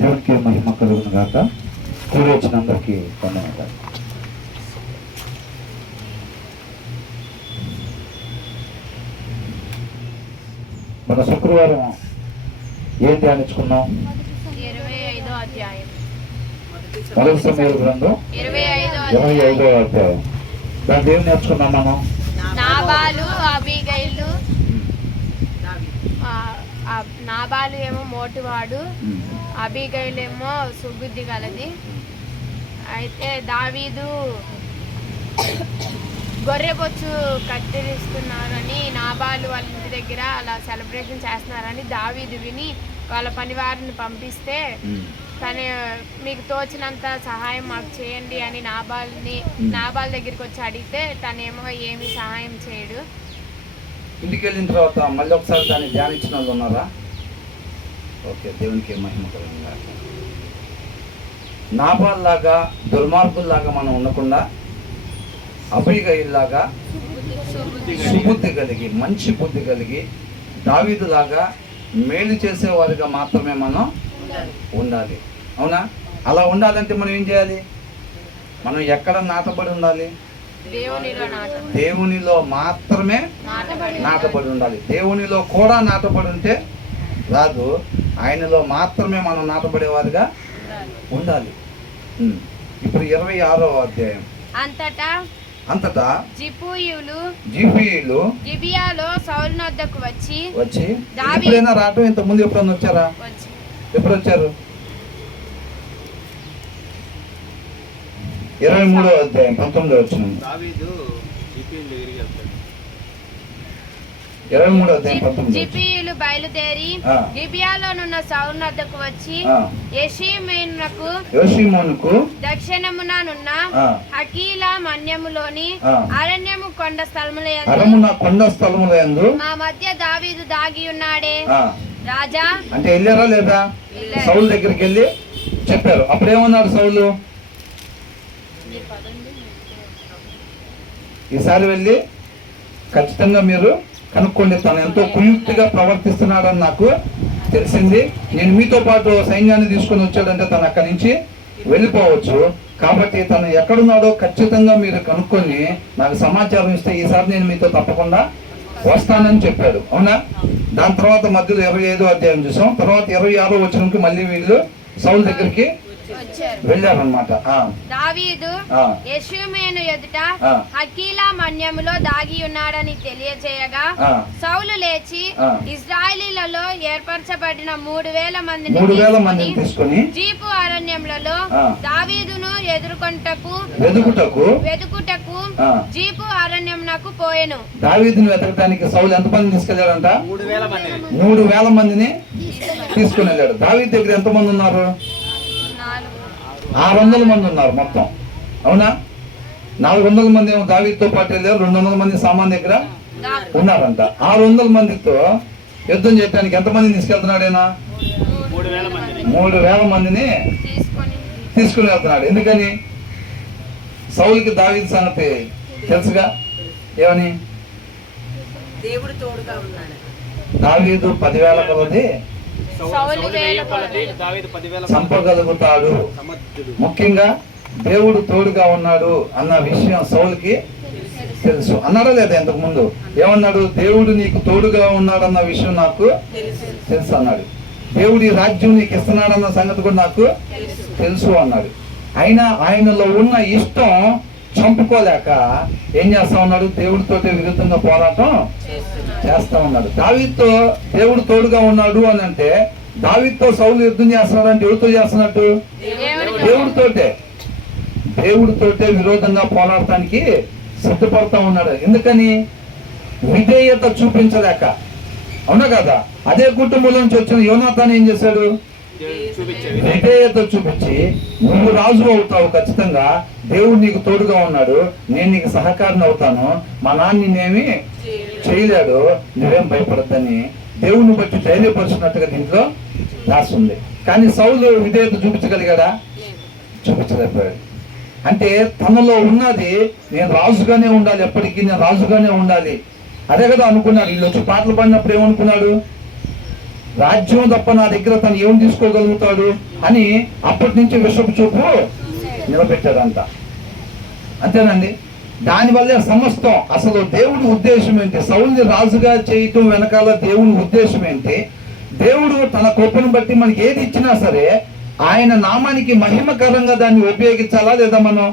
దేవునికి మహిమ కలుగును గాక. కూడి వచ్చిన అందరికీ ధన్యవాదాలు. మన శుక్రవారం ఏం ధ్యానించుకున్నాం? 25వ అధ్యాయం. మొదటి సమూయేలు గ్రంథం 25వ అధ్యాయం. దాంట్లో ఏం నేర్చుకున్నాం మనం? నాబాలు అబీగైలు. నాబాలు ఏమో మోటివాడు, అబీగైలు ఏమో సుబుద్ధి గలది. అయితే దావీదు గొర్రెబొచ్చు కత్తిరిస్తున్నారని, నాబాలు వాళ్ళ ఇంటి దగ్గర అలా సెలబ్రేషన్ చేస్తున్నారని దావీదు విని వాళ్ళ పనివారిని పంపిస్తే, తను మీకు తోచినంత సహాయం మాకు చేయండి అని నాబాల్ దగ్గరికి వచ్చి అడిగితే తనేమో ఏమి సహాయం చేయడు. ఇంటికి వెళ్ళిన తర్వాత మళ్ళీ ఒకసారి దాన్ని ధ్యానించిన వాళ్ళు ఉన్నారా? ఓకే, దేవునికి మహిమ కలుగును. నాబాల్ లాగా దుర్మార్గుల్లాగా మనం ఉండకుండా అబీగయిల్లాగా సుబుద్ధి కలిగి, మంచి బుద్ధి కలిగి, దావీదు లాగా మేలు చేసేవారిగా మాత్రమే మనం ఉండాలి. అవునా? అలా ఉండాలంటే మనం ఏం చేయాలి? మనం ఎక్కడ నాటబడి ఉండాలి? దేవునిలో మాత్రమే నాటబడి ఉండాలి. దేవునిలో కూడా నాటబడి ఉంటే రాదు, ఆయనలో మాత్రమే మనం నాటబడేవారిగా ఉండాలి. ఇప్పుడు 26వ అధ్యాయం. అంతటా జిబూయీయులు గిబియాలో సౌలు వద్దకు వచ్చి ఎప్పుడైనా రావటం? ఇంత ముందు ఎప్పుడన్నా వచ్చారా? ఎప్పుడు వచ్చారు? 23వ అధ్యాయం 19వ వచనం. 23వ అధ్యాయం 19. జిబియీయులు బయలుదేరి గిబియాలోనున్న సౌలు వద్దకు వచ్చి యెషీమోనుకు దక్షిణముననున్న హకీలా మన్యములోని అరణ్యము కొండ స్థలములందు మా మధ్య దావీదు దాగి ఉన్నాడే రాజా అంటే వెళ్ళారా లేదా? సౌలు దగ్గరికి వెళ్ళి చెప్పారు. అప్పుడేమన్నాడు సౌలు? ఈసారి వెళ్ళి ఖచ్చితంగా మీరు కనుక్కోండి, తను ఎంతో కుయుక్తిగా ప్రవర్తిస్తున్నాడని నాకు తెలిసింది. నేను మీతో పాటు సైన్యాన్ని తీసుకొని వచ్చాడంటే తను అక్కడి నుంచి వెళ్ళిపోవచ్చు. కాబట్టి తను ఎక్కడున్నాడో ఖచ్చితంగా మీరు కనుక్కొని నాకు సమాచారం ఇస్తే ఈసారి నేను మీతో తప్పకుండా వస్తానని చెప్పాడు. అవునా? దాని తర్వాత మధ్యలో 25వ అధ్యాయం చూసాం. తర్వాత 26వ వచనంకి మళ్ళీ వీళ్ళు సౌలు దగ్గరికి వెళ్ళారన్నమాట. దావీదు యెషూమేను ఎదుట హకీలా మన్యములో దాగి ఉన్నాడని తెలియజేయగా సౌలు లేచి ఇశ్రాయేలీయులలో ఏర్పరచబడిన 3000 మందిని తీసుకొని జీపు అరణ్యములలో దావీదును వెదుకుటకు జీపు అరణ్యమునకు పోయెను. దావీదును వెతకడానికి సౌలు ఎంత మందిని తీసుకెళ్లాడంట? 3000 మందిని తీసుకుని వెళ్ళాడు. దావీదు దగ్గర ఎంత మంది ఉన్నారు? 600 మంది ఉన్నారు మొత్తం. అవునా? 400 మంది ఏమో దావీదుతో పాటు వెళ్ళారు. 200 మంది సామాన్ దగ్గర ఉన్నారంట. 600 మందితో యుద్ధం చేయడానికి ఎంతమందిని తీసుకెళ్తున్నాడు ఆయన? 3000 మందిని తీసుకుని వెళ్తున్నాడు. ఎందుకని? సౌలుకి దావీదు సంగతి తెలుసుగా. ఏమని? దావీదు 10,000 కొలది చంపగలుగుతాడు. ముఖ్యంగా దేవుడు తోడుగా ఉన్నాడు అన్న విషయం సౌలుకి తెలుసు. అన్నాడా లేదా? ఇంతకు ముందు ఏమన్నాడు? దేవుడు నీకు తోడుగా ఉన్నాడన్న విషయం నాకు తెలుసు అన్నాడు. దేవుడి రాజ్యం నీకు ఇస్తున్నాడన్న సంగతి కూడా నాకు తెలుసు అన్నాడు. అయినా ఆయనలో ఉన్న ఇష్టం చంపుకోలేక ఏం చేస్తా ఉన్నాడు? దేవుడితో విరుద్ధంగా పోరాటం చేస్తా ఉన్నాడు. దావీదుతో దేవుడు తోడుగా ఉన్నాడు అని అంటే దావీదుతో సౌలు యుద్ధం చేస్తున్నాడు అంటే ఎవరితో చేస్తున్నట్టు? దేవుడితోటే విరోధంగా పోరాడటానికి సిద్ధపడతా ఉన్నాడు. ఎందుకని? విధేయత చూపించలేక. అవునా కదా? అదే కుటుంబంలో నుంచి వచ్చిన యోనాతాను ఏం చేశాడు? విధేయత చూపించి నువ్వు రాజు అవుతావు, ఖచ్చితంగా దేవుడు నీకు తోడుగా ఉన్నాడు, నేను నీకు సహకారం అవుతాను, మా నాన్న నిన్నేమి చేయలేడు, నువ్వేం భయపడద్దని దేవుడిని బట్టి ధైర్యపరుచున్నట్టుగా దీంట్లో రాస్తుంది. కానీ సౌలు విధేయత చూపించగలిగాడా? చూపించలేకపోయాడు. అంటే తనలో ఉన్నది నేను రాజుగానే ఉండాలి, ఎప్పటికీ నేను రాజుగానే ఉండాలి, అదే కదా అనుకున్నాడు. వీళ్ళు వచ్చి పాటలు పాడినప్పుడు ఏమనుకున్నాడు? రాజ్యం తప్ప నా దగ్గర తను ఏం తీసుకోగలుగుతాడు అని అప్పటి నుంచి విషపు చూపు నిలబెట్టాడంట. అంతేనండి. దానివల్లే సమస్తం. అసలు దేవుడి ఉద్దేశం ఏంటి? సౌలుని రాజుగా చేయటం వెనకాల దేవుడి ఉద్దేశం ఏంటి? దేవుడు తన కృపను బట్టి మనకి ఏది ఇచ్చినా సరే ఆయన నామానికి మహిమకరంగా దాన్ని ఉపయోగించాలా లేదా మనం?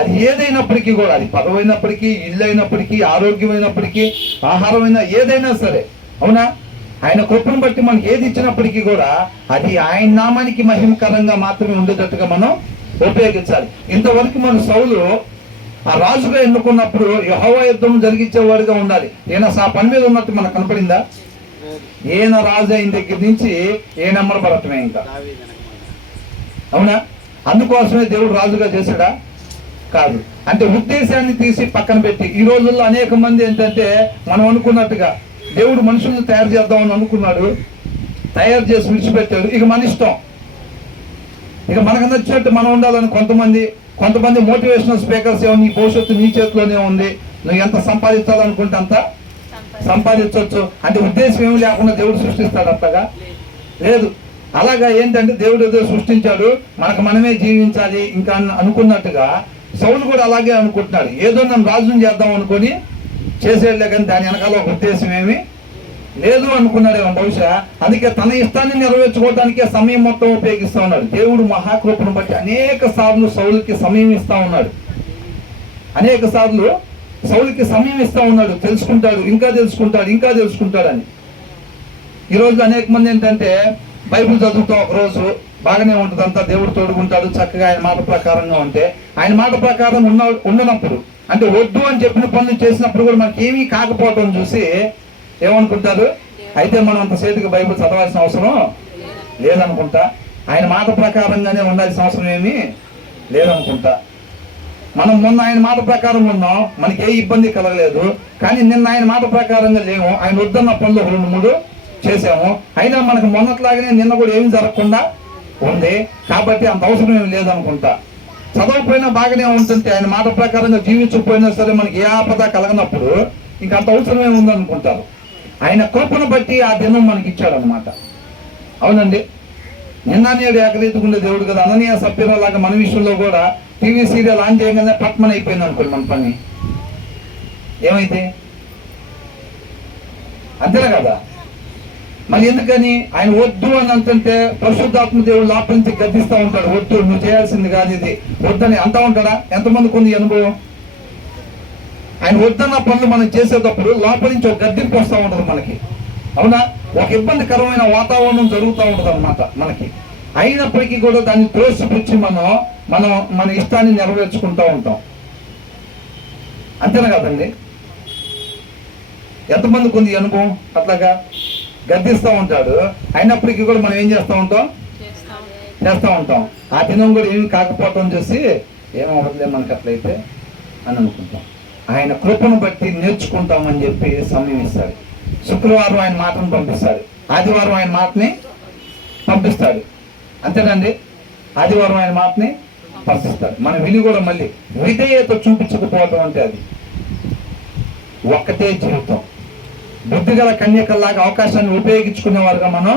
అది ఏదైనప్పటికీ కూడా, అది పదవైనప్పటికీ, ఇల్లు అయినప్పటికీ, ఆరోగ్యమైనప్పటికీ, ఆహారమైన ఏదైనా సరే, అవునా? ఆయన కృపను బట్టి మనకి ఏది ఇచ్చినప్పటికీ కూడా అది ఆయన నామానికి మహిమకరంగా మాత్రమే ఉండేటట్టుగా మనం ఉపయోగించాలి. ఇంతవరకు మన సౌలు ఆ రాజుగా ఎన్నుకున్నప్పుడు యెహోవా యుద్ధం జరిగించేవాడుగా ఉండాలి. ఈయన ఆ పని మీద ఉన్నట్టు మనకు కనపడిందా? ఈయన రాజు అయిన దగ్గర నుంచి ఏ నెంబర్ పడటమే ఇంకా, అవునా? అందుకోసమే దేవుడు రాజుగా చేశాడా? కాదు. అంటే ఉద్దేశాన్ని తీసి పక్కన పెట్టి ఈ రోజుల్లో అనేక మంది ఏంటంటే మనం అనుకున్నట్టుగా దేవుడు మనుషులను తయారు చేద్దామని అనుకున్నాడు, తయారు చేసి విడిచిపెట్టాడు. ఇక మన ఇష్టం, ఇక మనకు నచ్చినట్టు మనం ఉండాలని కొంతమంది మోటివేషనల్ స్పీకర్స్ ఏమో నీ భవిష్యత్తు నీ చేతిలోనే ఉంది, నువ్వు ఎంత సంపాదించాలనుకుంటే అంత సంపాదించవచ్చు. అంటే ఉద్దేశం ఏమి లేకుండా దేవుడు సృష్టిస్తాడు అంతగా? లేదు. అలాగా ఏంటంటే దేవుడు ఏదో సృష్టించాడు, మనకు మనమే జీవించాలి ఇంకా అనుకున్నట్టుగా సౌలు కూడా అలాగే అనుకుంటున్నాడు. ఏదో నన్ను రాజుని చేద్దాం అనుకొని చేసేట్లే, కానీ దాని వెనకాల ఒక ఉద్దేశం ఏమి లేదు అనుకున్నాడేమో బహుశా. అందుకే తన ఇష్టాన్ని నెరవేర్చుకోవడానికే సమయం మొత్తం ఉపయోగిస్తూ ఉన్నాడు. దేవుడు మహాకృపను బట్టి అనేక సార్లు సౌలుకి సమయం ఇస్తా ఉన్నాడు. అనేక సార్లు సౌలుకి సమయం ఇస్తా ఉన్నాడు. తెలుసుకుంటాడు, ఇంకా తెలుసుకుంటాడని. ఈరోజు అనేక మంది ఏంటంటే బైబిల్ చదువుతాం, ఒకరోజు బాగానే ఉంటుంది, అంతా దేవుడు తోడుకుంటాడు, చక్కగా ఆయన మాట ప్రకారంగా ఉంటే, ఆయన మాట ప్రకారం ఉండనప్పుడు, అంటే వద్దు అని చెప్పిన పనులు చేసినప్పుడు కూడా మనకి ఏమీ కాకపోవటం చూసి ఏమనుకుంటారు? అయితే మనం అంత సేటుగా బైబిల్ చదవాల్సిన అవసరం లేదనుకుంటా, ఆయన మాట ప్రకారంగానే ఉండాల్సిన అవసరం ఏమీ లేదనుకుంటా. మనం మొన్న ఆయన మాట ప్రకారం ఉన్నాం, మనకి ఏ ఇబ్బంది కలగలేదు. కానీ నిన్న ఆయన మాట ప్రకారంగా లేము, ఆయన వద్దన్న పనులు 2-3 చేసాము. అయినా మనకు మొన్నట్లాగానే నిన్న కూడా ఏమి జరగకుండా ఉంది. కాబట్టి అంత అవసరం ఏమి లేదనుకుంటా. చదవకపోయినా బాగానే ఉంటుంటే, ఆయన మాట ప్రకారంగా జీవించకపోయినా సరే మనకి ఏ ఆపద కలగనప్పుడు ఇంకా అంత అవసరం ఏమి ఉందనుకుంటారు. ఆయన కృపను బట్టి ఆ దినం మనకి ఇచ్చాడు అనమాట. అవునండి. నిన్న నేడు ఏకరీతిగా దేవుడు కదా. అననీయ సభ్యుల లాగా మన విషయంలో కూడా టీవీ సీరియల్ ఆన్ చేయగానే పట్మని అయిపోయింది అనుకోండి మన పని. ఏమైతే అంతేనా కదా? మళ్ళీ ఎందుకని? ఆయన వద్దు అని అంటుంటే పరిశుద్ధాత్మ దేవుడు లోపల నుంచి గద్దిస్తూ ఉంటాడు, వద్దు నువ్వు చేయాల్సింది కాదు ఇది, వద్దని అంటా ఉంటాడా? ఎంతమందికి ఉంది అనుభవం? ఆయన వద్దన్న పనులు మనం చేసేటప్పుడు లోపల నుంచి ఒక గద్దింపు వస్తూ ఉంటుంది మనకి, అవునా? ఒక ఇబ్బందికరమైన వాతావరణం జరుగుతూ ఉంటుంది అన్నమాట మనకి. అయినప్పటికీ కూడా దాన్ని త్రోసిపుచ్చి మన ఇష్టాన్ని నెరవేర్చుకుంటూ ఉంటాం. అంతేనా కదండి? ఎంతమందికి ఉంది అనుభవం? అట్లాగా గద్దిస్తూ ఉంటాడు, అయినప్పటికీ కూడా మనం ఏం చేస్తూ ఉంటాం. ఆ దినం కూడా ఏమి కాకపోవటం చూసి ఏమవ్వట్లే మనకి అట్లయితే అని అనుకుంటాం. ఆయన కృపను బట్టి నేర్చుకుంటామని చెప్పి సమయం ఇస్తాడు. శుక్రవారం ఆయన మాటను పంపిస్తాడు, ఆదివారం ఆయన మాటని పంపిస్తాడు. అంతేనండి. ఆదివారం ఆయన మాటని పంపిస్తాడు. మన విని కూడా మళ్ళీ విధేయత చూపించకపోవటం అంటే అది ఒక్కటే జీవితం. బుద్ధిగల కన్యకల్లాగా అవకాశాన్ని ఉపయోగించుకునేవారుగా మనం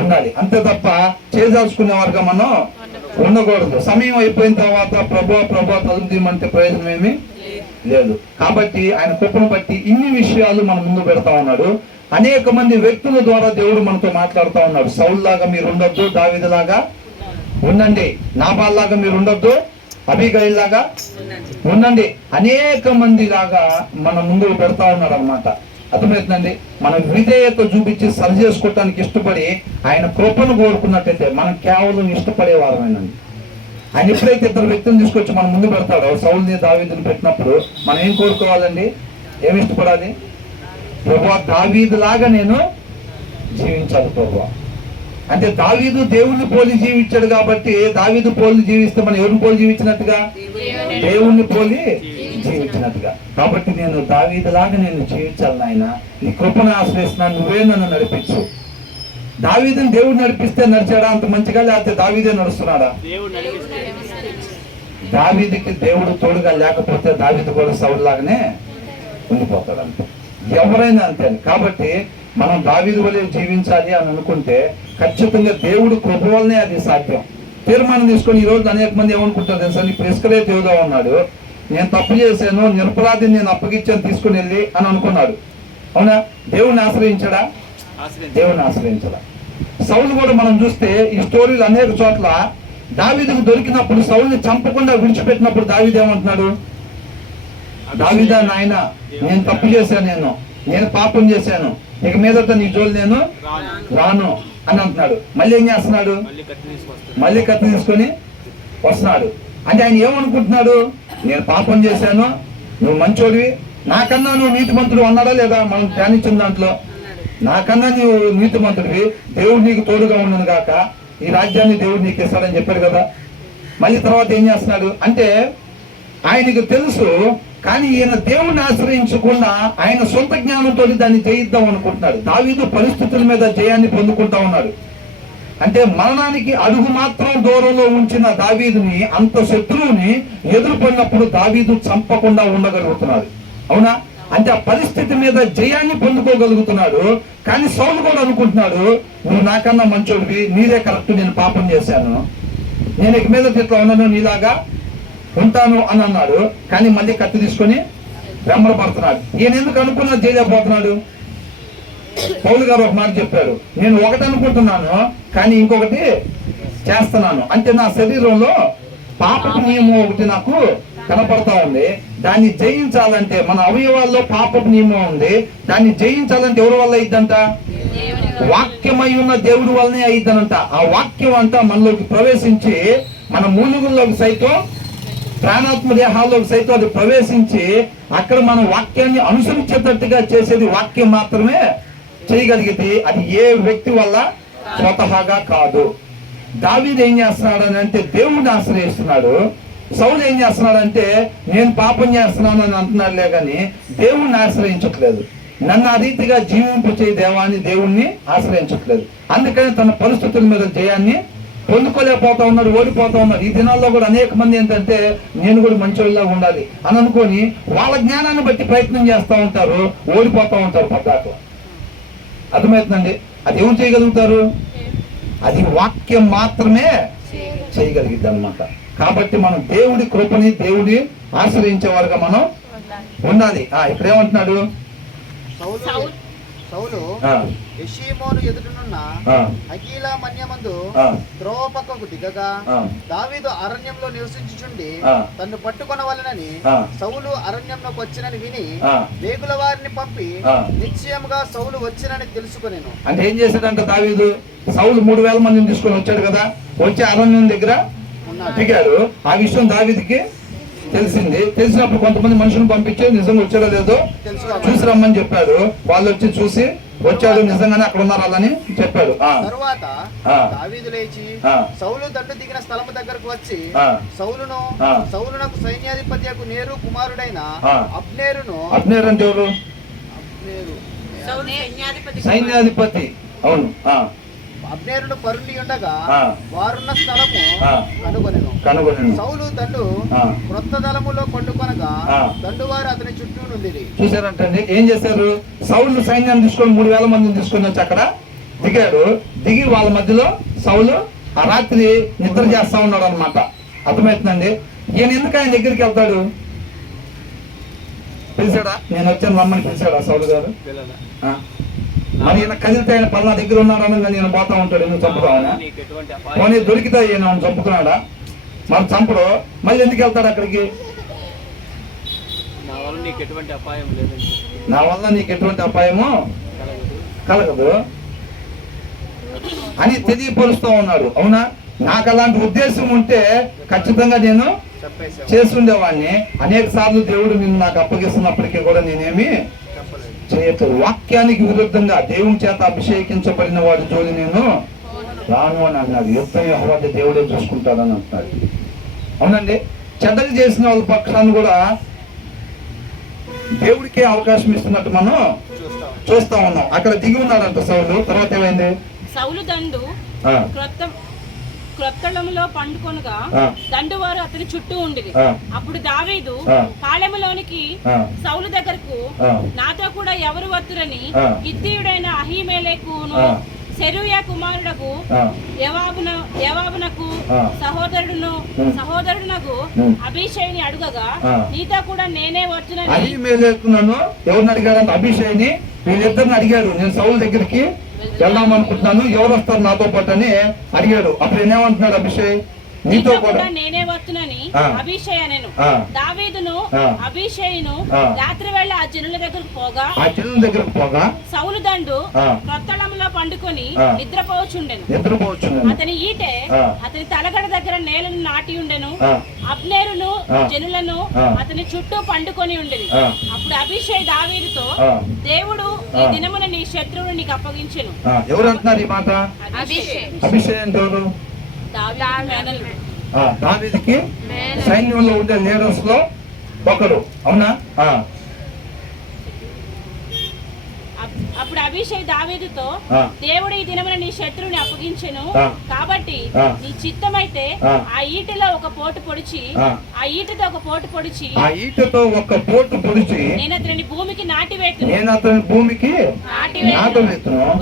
ఉండాలి, అంతే తప్ప చేజాల్చుకునేవారుగా మనం ఉండకూడదు. సమయం అయిపోయిన తర్వాత ప్రభు తలుపు తీయమంటే ప్రయోజనం ఏమీ లేదు. కాబట్టి ఆయన కృపను బట్టి ఇన్ని విషయాలు మన ముందు పెడతా ఉన్నాడు. అనేక మంది వ్యక్తుల ద్వారా దేవుడు మనతో మాట్లాడుతూ ఉన్నాడు. సౌల్ లాగా మీరు ఉండొద్దు, దావీదు లాగా ఉండండి, నాబాల్ లాగా మీరు ఉండొద్దు, అబీగైల్ లాగా ఉండండి. అనేక మంది లాగా మన ముందు పెడతా ఉన్నాడు అన్నమాట. అర్థమవుతుందండి. మనం విధేయత చూపించి సరి చేసుకోవటానికి ఇష్టపడి ఆయన కృపను కోరుకున్నట్టయితే మనం కేవలం ఇష్టపడేవారమేనండి. ఆయన ఎప్పుడైతే ఇద్దరు వ్యక్తులను తీసుకొచ్చి మన ముందు పెడతాడో, సౌల్ని దావీదుని పెట్టినప్పుడు మనం ఏం కోరుకోవాలండి? ఏమి ఇష్టపడాలి? ప్రభువా దావీదు లాగా నేను జీవించాలి ప్రభువా. అంటే దావీదు దేవుణ్ణి పోలి జీవించాడు కాబట్టి, దావీదు పోలి జీవిస్తే మనం ఎవరిని పోలి జీవించినట్టుగా? దేవుణ్ణి పోలి జీవించినట్టుగా. కాబట్టి నేను దావీదు లాగా నేను జీవించాలి నాయన, నీ కృపను ఆశ్రయిస్తున్నాను, నువ్వే నన్ను నడిపించు. దావీదుని దేవుడు నడిపిస్తే నడిచాడా అంత మంచిగా, లేకపోతే దావీదే నడుస్తున్నాడా? దావీదుకి దేవుడు తోడుగా లేకపోతే దావీదు కూడా సౌలు లాగానే ఉండిపోతాడు అంతే. ఎవరైనా అంతే. కాబట్టి మనం దావీదు వలె జీవించాలి అని అనుకుంటే ఖచ్చితంగా దేవుడు కృప వల్లనే అది సాధ్యం. తీర్మానం తీసుకొని ఈరోజు అనేక మంది ఏమనుకుంటారు తెలుసా, నీ ప్రెస్కలే దేవుగా ఉన్నాడు, నేను తప్పు చేశాను, నిరపరాధిని నేను అప్పగించాను తీసుకుని వెళ్ళి అని అనుకున్నాడు. అవునా? దేవుణ్ణి ఆశ్రయించడా? దేవుణ్ణి ఆశ్రయించడా? సౌలు కూడా మనం చూస్తే ఈ స్టోరీలు అనేక చోట్ల దావీదుకు దొరికినప్పుడు సౌలుని చంపకుండా విడిచిపెట్టినప్పుడు దావీదు ఏమంటున్నాడు, దావీదా నాయన నేను తప్పు చేశాను, నేను పాపం చేశాను, ఇక మీదట నీ జోలు నేను రాను అని అంటున్నాడు. మళ్ళీ ఏం చేస్తున్నాడు, మళ్ళీ కత్తి తీసుకొని వస్తున్నాడు. అంటే ఆయన ఏమనుకుంటున్నాడు, నేను పాపం చేశాను, నువ్వు మంచోడివి, నాకన్నా నువ్వు నీతిమంతుడు అన్నాడా లేదా? మనం ధ్యానించిన దాంట్లో నాకన్నా నువ్వు నీతిమంతుడివి, దేవుడు నీకు తోడుగా ఉన్నది కాక ఈ రాజ్యాన్ని దేవుడు నీకు ఇస్తాడని చెప్పాడు కదా. మళ్ళీ తర్వాత ఏం చేస్తున్నాడు అంటే ఆయనకు తెలుసు, కానీ ఈయన దేవుణ్ణి ఆశ్రయించకుండా ఆయన సొంత జ్ఞానంతో దాన్ని జయిద్దాం అనుకుంటున్నాడు. దావీదు పరిస్థితుల మీద జయాన్ని పొందుకుంటా ఉన్నాడు. అంటే మరణానికి అడుగు మాత్రం దూరంలో ఉంచిన దావీదుని, అంత శత్రువుని ఎదుర్కొన్నప్పుడు దావీదు చంపకుండా ఉండగలుగుతున్నాడు. అవునా? అంటే ఆ పరిస్థితి మీద జయాన్ని పొందుకోగలుగుతున్నాడు. కానీ సౌలు కూడా అనుకుంటున్నాడు, నువ్వు నాకన్నా మంచోడివి, నీదే కరెక్ట్, నేను పాపం చేశాను, నేను ఇక మీద ఇట్లా ఉన్నాను, నీలాగా ఉంటాను అని అన్నాడు. కానీ మళ్ళీ కత్తి తీసుకొని వెంబడపడుతున్నాడు. ఈయన ఎందుకు అనుకున్నా చేయలేకపోతున్నాడు? పౌలు గారు ఒక మాట చెప్పారు, నేను ఒకటి అనుకుంటున్నాను కానీ ఇంకొకటి చేస్తున్నాను. అంటే నా శరీరంలో పాపపు నియమం ఒకటి నాకు కనపడతా ఉంది, దాన్ని జయించాలంటే మన అవయవాల్లో పాపపు నియమం ఉంది, దాన్ని జయించాలంటే ఎవరి వల్ల అయిద్దంట? వాక్యమై ఉన్న దేవుడి వల్లనే అయిద్దనంట. ఆ వాక్యం అంతా మనలోకి ప్రవేశించి మన మూలుగుల్లోకి సైతం, ప్రాణాత్మ దేహాల్లోకి సైతం అది ప్రవేశించి అక్కడ మన వాక్యాన్ని అనుసరించేటట్టుగా చేసేది వాక్యం మాత్రమే చేయగలిగితే, అది ఏ వ్యక్తి వల్ల స్వతహాగా కాదు. దావీదు ఏం చేస్తున్నాడు అని అంటే దేవుడిని ఆశ్రయిస్తున్నాడు. సౌలు ఏం చేస్తున్నాడంటే నేను పాపం చేస్తున్నాను అని అంటున్నాడులే కానీ దేవుణ్ణి ఆశ్రయించట్లేదు. నన్ను ఆ రీతిగా జీవింపచే దేవాన్ని దేవుణ్ణి ఆశ్రయించట్లేదు. అందుకని తన పరిస్థితుల మీద జయాన్ని పొందుకోలేకపోతా ఉన్నాడు, ఓడిపోతా ఉన్నాడు. ఈ దినాల్లో కూడా అనేక మంది ఏంటంటే నేను కూడా మంచోళ్ళలాగా ఉండాలి అని అనుకొని వాళ్ళ జ్ఞానాన్ని బట్టి ప్రయత్నం చేస్తూ ఉంటారు, ఓడిపోతూ ఉంటారు పద్దాక. అర్థమవుతుందండి? అది ఏం చేయగలుగుతారు? అది వాక్యం మాత్రమే చేయగలిగిద్ది అన్నమాట. కాబట్టి మనం దేవుడి కృపని, దేవుడి ఆశ్రయించే వారుగా మనం ఉండాలి. ఇప్పుడు ఏమంటున్నాడు, సౌలు యెషీమోను ఎదుటనున్న హకీలా మన్యమందు త్రోవ పక్కకు దిగగా దావీదు అరణ్యంలో నివసించుచుండి తన్ను పట్టుకొనవలెనని సౌలు అరణ్యంలోకి వచ్చినని విని వేగుల వారిని పంపి నిశ్చయముగా సౌలు వచ్చినని తెలుసుకొనెను. అంటే ఏం చేశాడంట దావీదు? సౌలు 3000 మందిని తీసుకొని వచ్చాడు కదా, వచ్చి అరణ్యం దగ్గర దిగాడు. ఆ విషయం దావీదుకి తెలిసింది. తెలిసినప్పుడు కొంతమంది మనుషులను పంపించి నిజంగా వచ్చాడో లేదో చూసి రమ్మని చెప్పాడు. వాళ్ళు వచ్చి చూసి వచ్చాడు, నిజంగానే అక్కడ ఉన్నారు అని చెప్పాడు. తరువాత దావీదు లేచి సౌలు దండు దిగిన స్థలము దగ్గరకు వచ్చి సౌలునకు సైన్యాధిపత్యకు నేరు కుమారుడైన అబ్నేరును. అబ్నేరు అంటే ఎవరు? సైన్యాధిపతి. అవును. అబ్నేరును పరుండి ఉండగా వారున్న స్థలము కనుగొనెను. సౌలు దండు క్రొత్త దళములో పండుకొనగా దండు వారు అతని చుట్టూ నుండి. చూసారంటే ఏం చేశారు? సౌలు సైన్యాన్ని తీసుకొని 3000 మందిని తీసుకొని వచ్చి అక్కడ దిగాడు. దిగి వాళ్ళ మధ్యలో సౌలు ఆ రాత్రి నిద్ర చేస్తా ఉన్నాడు అనమాట. అర్థమవుతుందండి? ఈయన ఎందుకు ఆయన దగ్గరికి వెళ్తాడు? పిలిచాడా? నేను వచ్చాను రమ్మని పిలిచాడా సౌలు గారు? మరి ఈయన కదిలితే ఆయన పలానా దగ్గర ఉన్నాడు అనగా నేను పోతా ఉంటాడు. ఎందుకు చంపుతావనా? పోనీ దొరికితే ఈయన చంపుతున్నాడా? మరి చంపడు. మళ్ళీ ఎందుకు వెళ్తాడు అక్కడికి? నా వల్ల నీకు ఎటువంటి అపాయము కలగదు అని తెలియపరుస్తూ ఉన్నాడు. అవునా? నాకు అలాంటి ఉద్దేశం ఉంటే ఖచ్చితంగా నేను చేస్తుండేవాడిని. అనేక సార్లు దేవుడు నిన్ను నాకు అప్పగిస్తున్నప్పటికీ కూడా నేనేమి చేయట్లేదు. వాక్యానికి విరుద్ధంగా దేవుని చేత అభిషేకించబడిన వాడి జోలి నేను రాను అని అన్నాడు. యుద్ధం యెహోవా దేవుడే చూసుకుంటాడని అంటున్నాడు. అవునండి? చెడ్డలు చేసిన వాళ్ళ పక్షాన్ని కూడా దేవుడికే అవకాశం ఇస్తున్నట్టు మనం చూస్తా ఉన్నాం. అక్కడ దిగి ఉన్నాడంట సౌలు. తర్వాత ఏమైంది? సౌలు దండు క్రొత్తళములో పండుకొనగా దండువారు అతని చుట్టూ ఉండిరి. అప్పుడు దావీదు పాళెములోనికి సౌలు దగ్గరకు నాతో కూడా ఎవరు వత్తురని గిత్తీయుడైన అహీమెలెకును సెరూయా కుమారుడకు యవాబునకు సహోదరుడునకు అభిషేయుని అడుగగా నీతో కూడా నేనే వచ్చునని. అహీమెలెకును ఎవరిని అడిగాడంటే అభిషేయుని. వీళ్ళిద్దరిని అడిగాడు, నేను సౌలు దగ్గరికి వెళ్దాం అనుకుంటున్నాను, ఎవరు వస్తారు నాతో పాటు అని అడిగాడు. అప్పుడు ఏమంటున్నాడు అభిషేక్, నీతో కూడా నేనే వస్తునని అభిషేక్ అనెను. దావీదును అభిషేయును రాత్రి వేళ ఆ జనుల దగ్గరకు పోగా సౌలు దండు క్రొత్తళంలో పండుకొని నిద్రపోవచ్చుండెను. అతని ఈటె అతని తలగడ దగ్గర నేలను నాటి ఉండెను. అబ్నేరును జనులను అతని చుట్టూ పండుకొని ఉండేది. అప్పుడు అభిషేక్ దావీదుతో, దేవుడు ఈ దినమున నీ శత్రువును నీకు అప్పగించెను. ఎవరు అంటున్నారు ఈ మాట? అభిషేక్ అంటే ఎవరు? దావీదుకి సైన్యంలో ఉండే లీడర్స్ లో ఒకరు, అవునా? అప్పుడు అభిషేక్ దావీదుతో, దేవుడు ఈ దినమున నీ శత్రువుని అప్పగించెను కాబట్టి నీ చిత్తమైతే ఆ ఈటలో ఒక పోటు పొడిచి ఆ ఈటతో ఒక పోటు పొడిచి నేను అతని భూమికి నాటివేతును.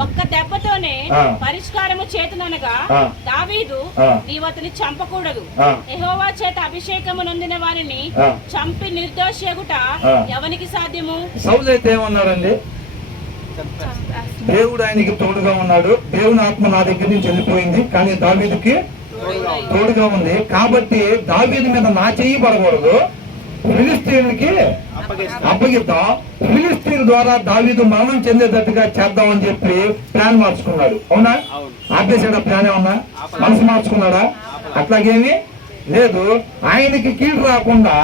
ఒక్క దెబ్బతోనే పరిష్కారము చేతుననగా దావీదు నీవు అతని చంపకూడదు. యెహోవా చేత అభిషేకము నొందిన వారిని చంపి నిర్దోషియగుట ఎవనికి సాధ్యము? సౌలు అయితే ఏమన్నారండి? దేవుడు ఆయనకి తోడుగా ఉన్నాడు, దేవుని ఆత్మ నా దగ్గర నుంచి వెళ్ళిపోయింది, కానీ దావీదుకి తోడుగా ఉంది కాబట్టి దావీదు మీద నా చెయ్యి పడకూడదు, ఫిలిస్తీన్లకి అప్పగిద్దాం, ఫిలిస్తీన్ ద్వారా దావీదు మరణం చెందేటట్టుగా చేద్దామని చెప్పి ప్లాన్ మార్చుకున్నాడు. అవునా? ఆపేసాడా ప్లాన్? ఏమన్నా మనసు మార్చుకున్నాడా? అట్లాగేమి లేదు. ఆయనకి కీడు రాకుండా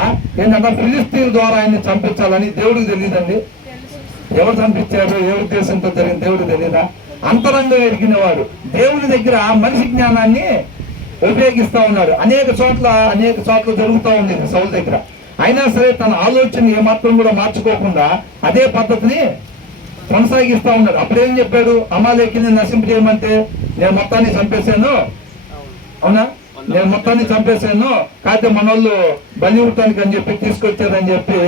ఏంటంటే ఫిలిస్తీన్ ద్వారా ఆయన్ని చంపించాలని దేవుడికి తెలియదండి. ఎవరు చంపించారు, ఏ ఉద్దేశంతో జరిగింది దేవుడు తెలియదా? అంతరంగం ఎరిగిన వాడు దేవుని దగ్గర మనిషి జ్ఞానాన్ని ఉపయోగిస్తా ఉన్నాడు. అనేక చోట్ల జరుగుతూ ఉంది సౌలు దగ్గర. అయినా సరే తన ఆలోచన ఏమాత్రం కూడా మార్చుకోకుండా అదే పద్ధతిని కొనసాగిస్తా ఉన్నాడు. అప్పుడేం చెప్పాడు? అమాలేకిని నశింపజేయమంటే నేను మొత్తాన్ని చంపేశాను, అవునా? నేను మొత్తాన్ని చంపేశాను, కాకపోతే మన వాళ్ళు బలి ఇవ్వటానికి అని చెప్పి తీసుకొచ్చారని చెప్పి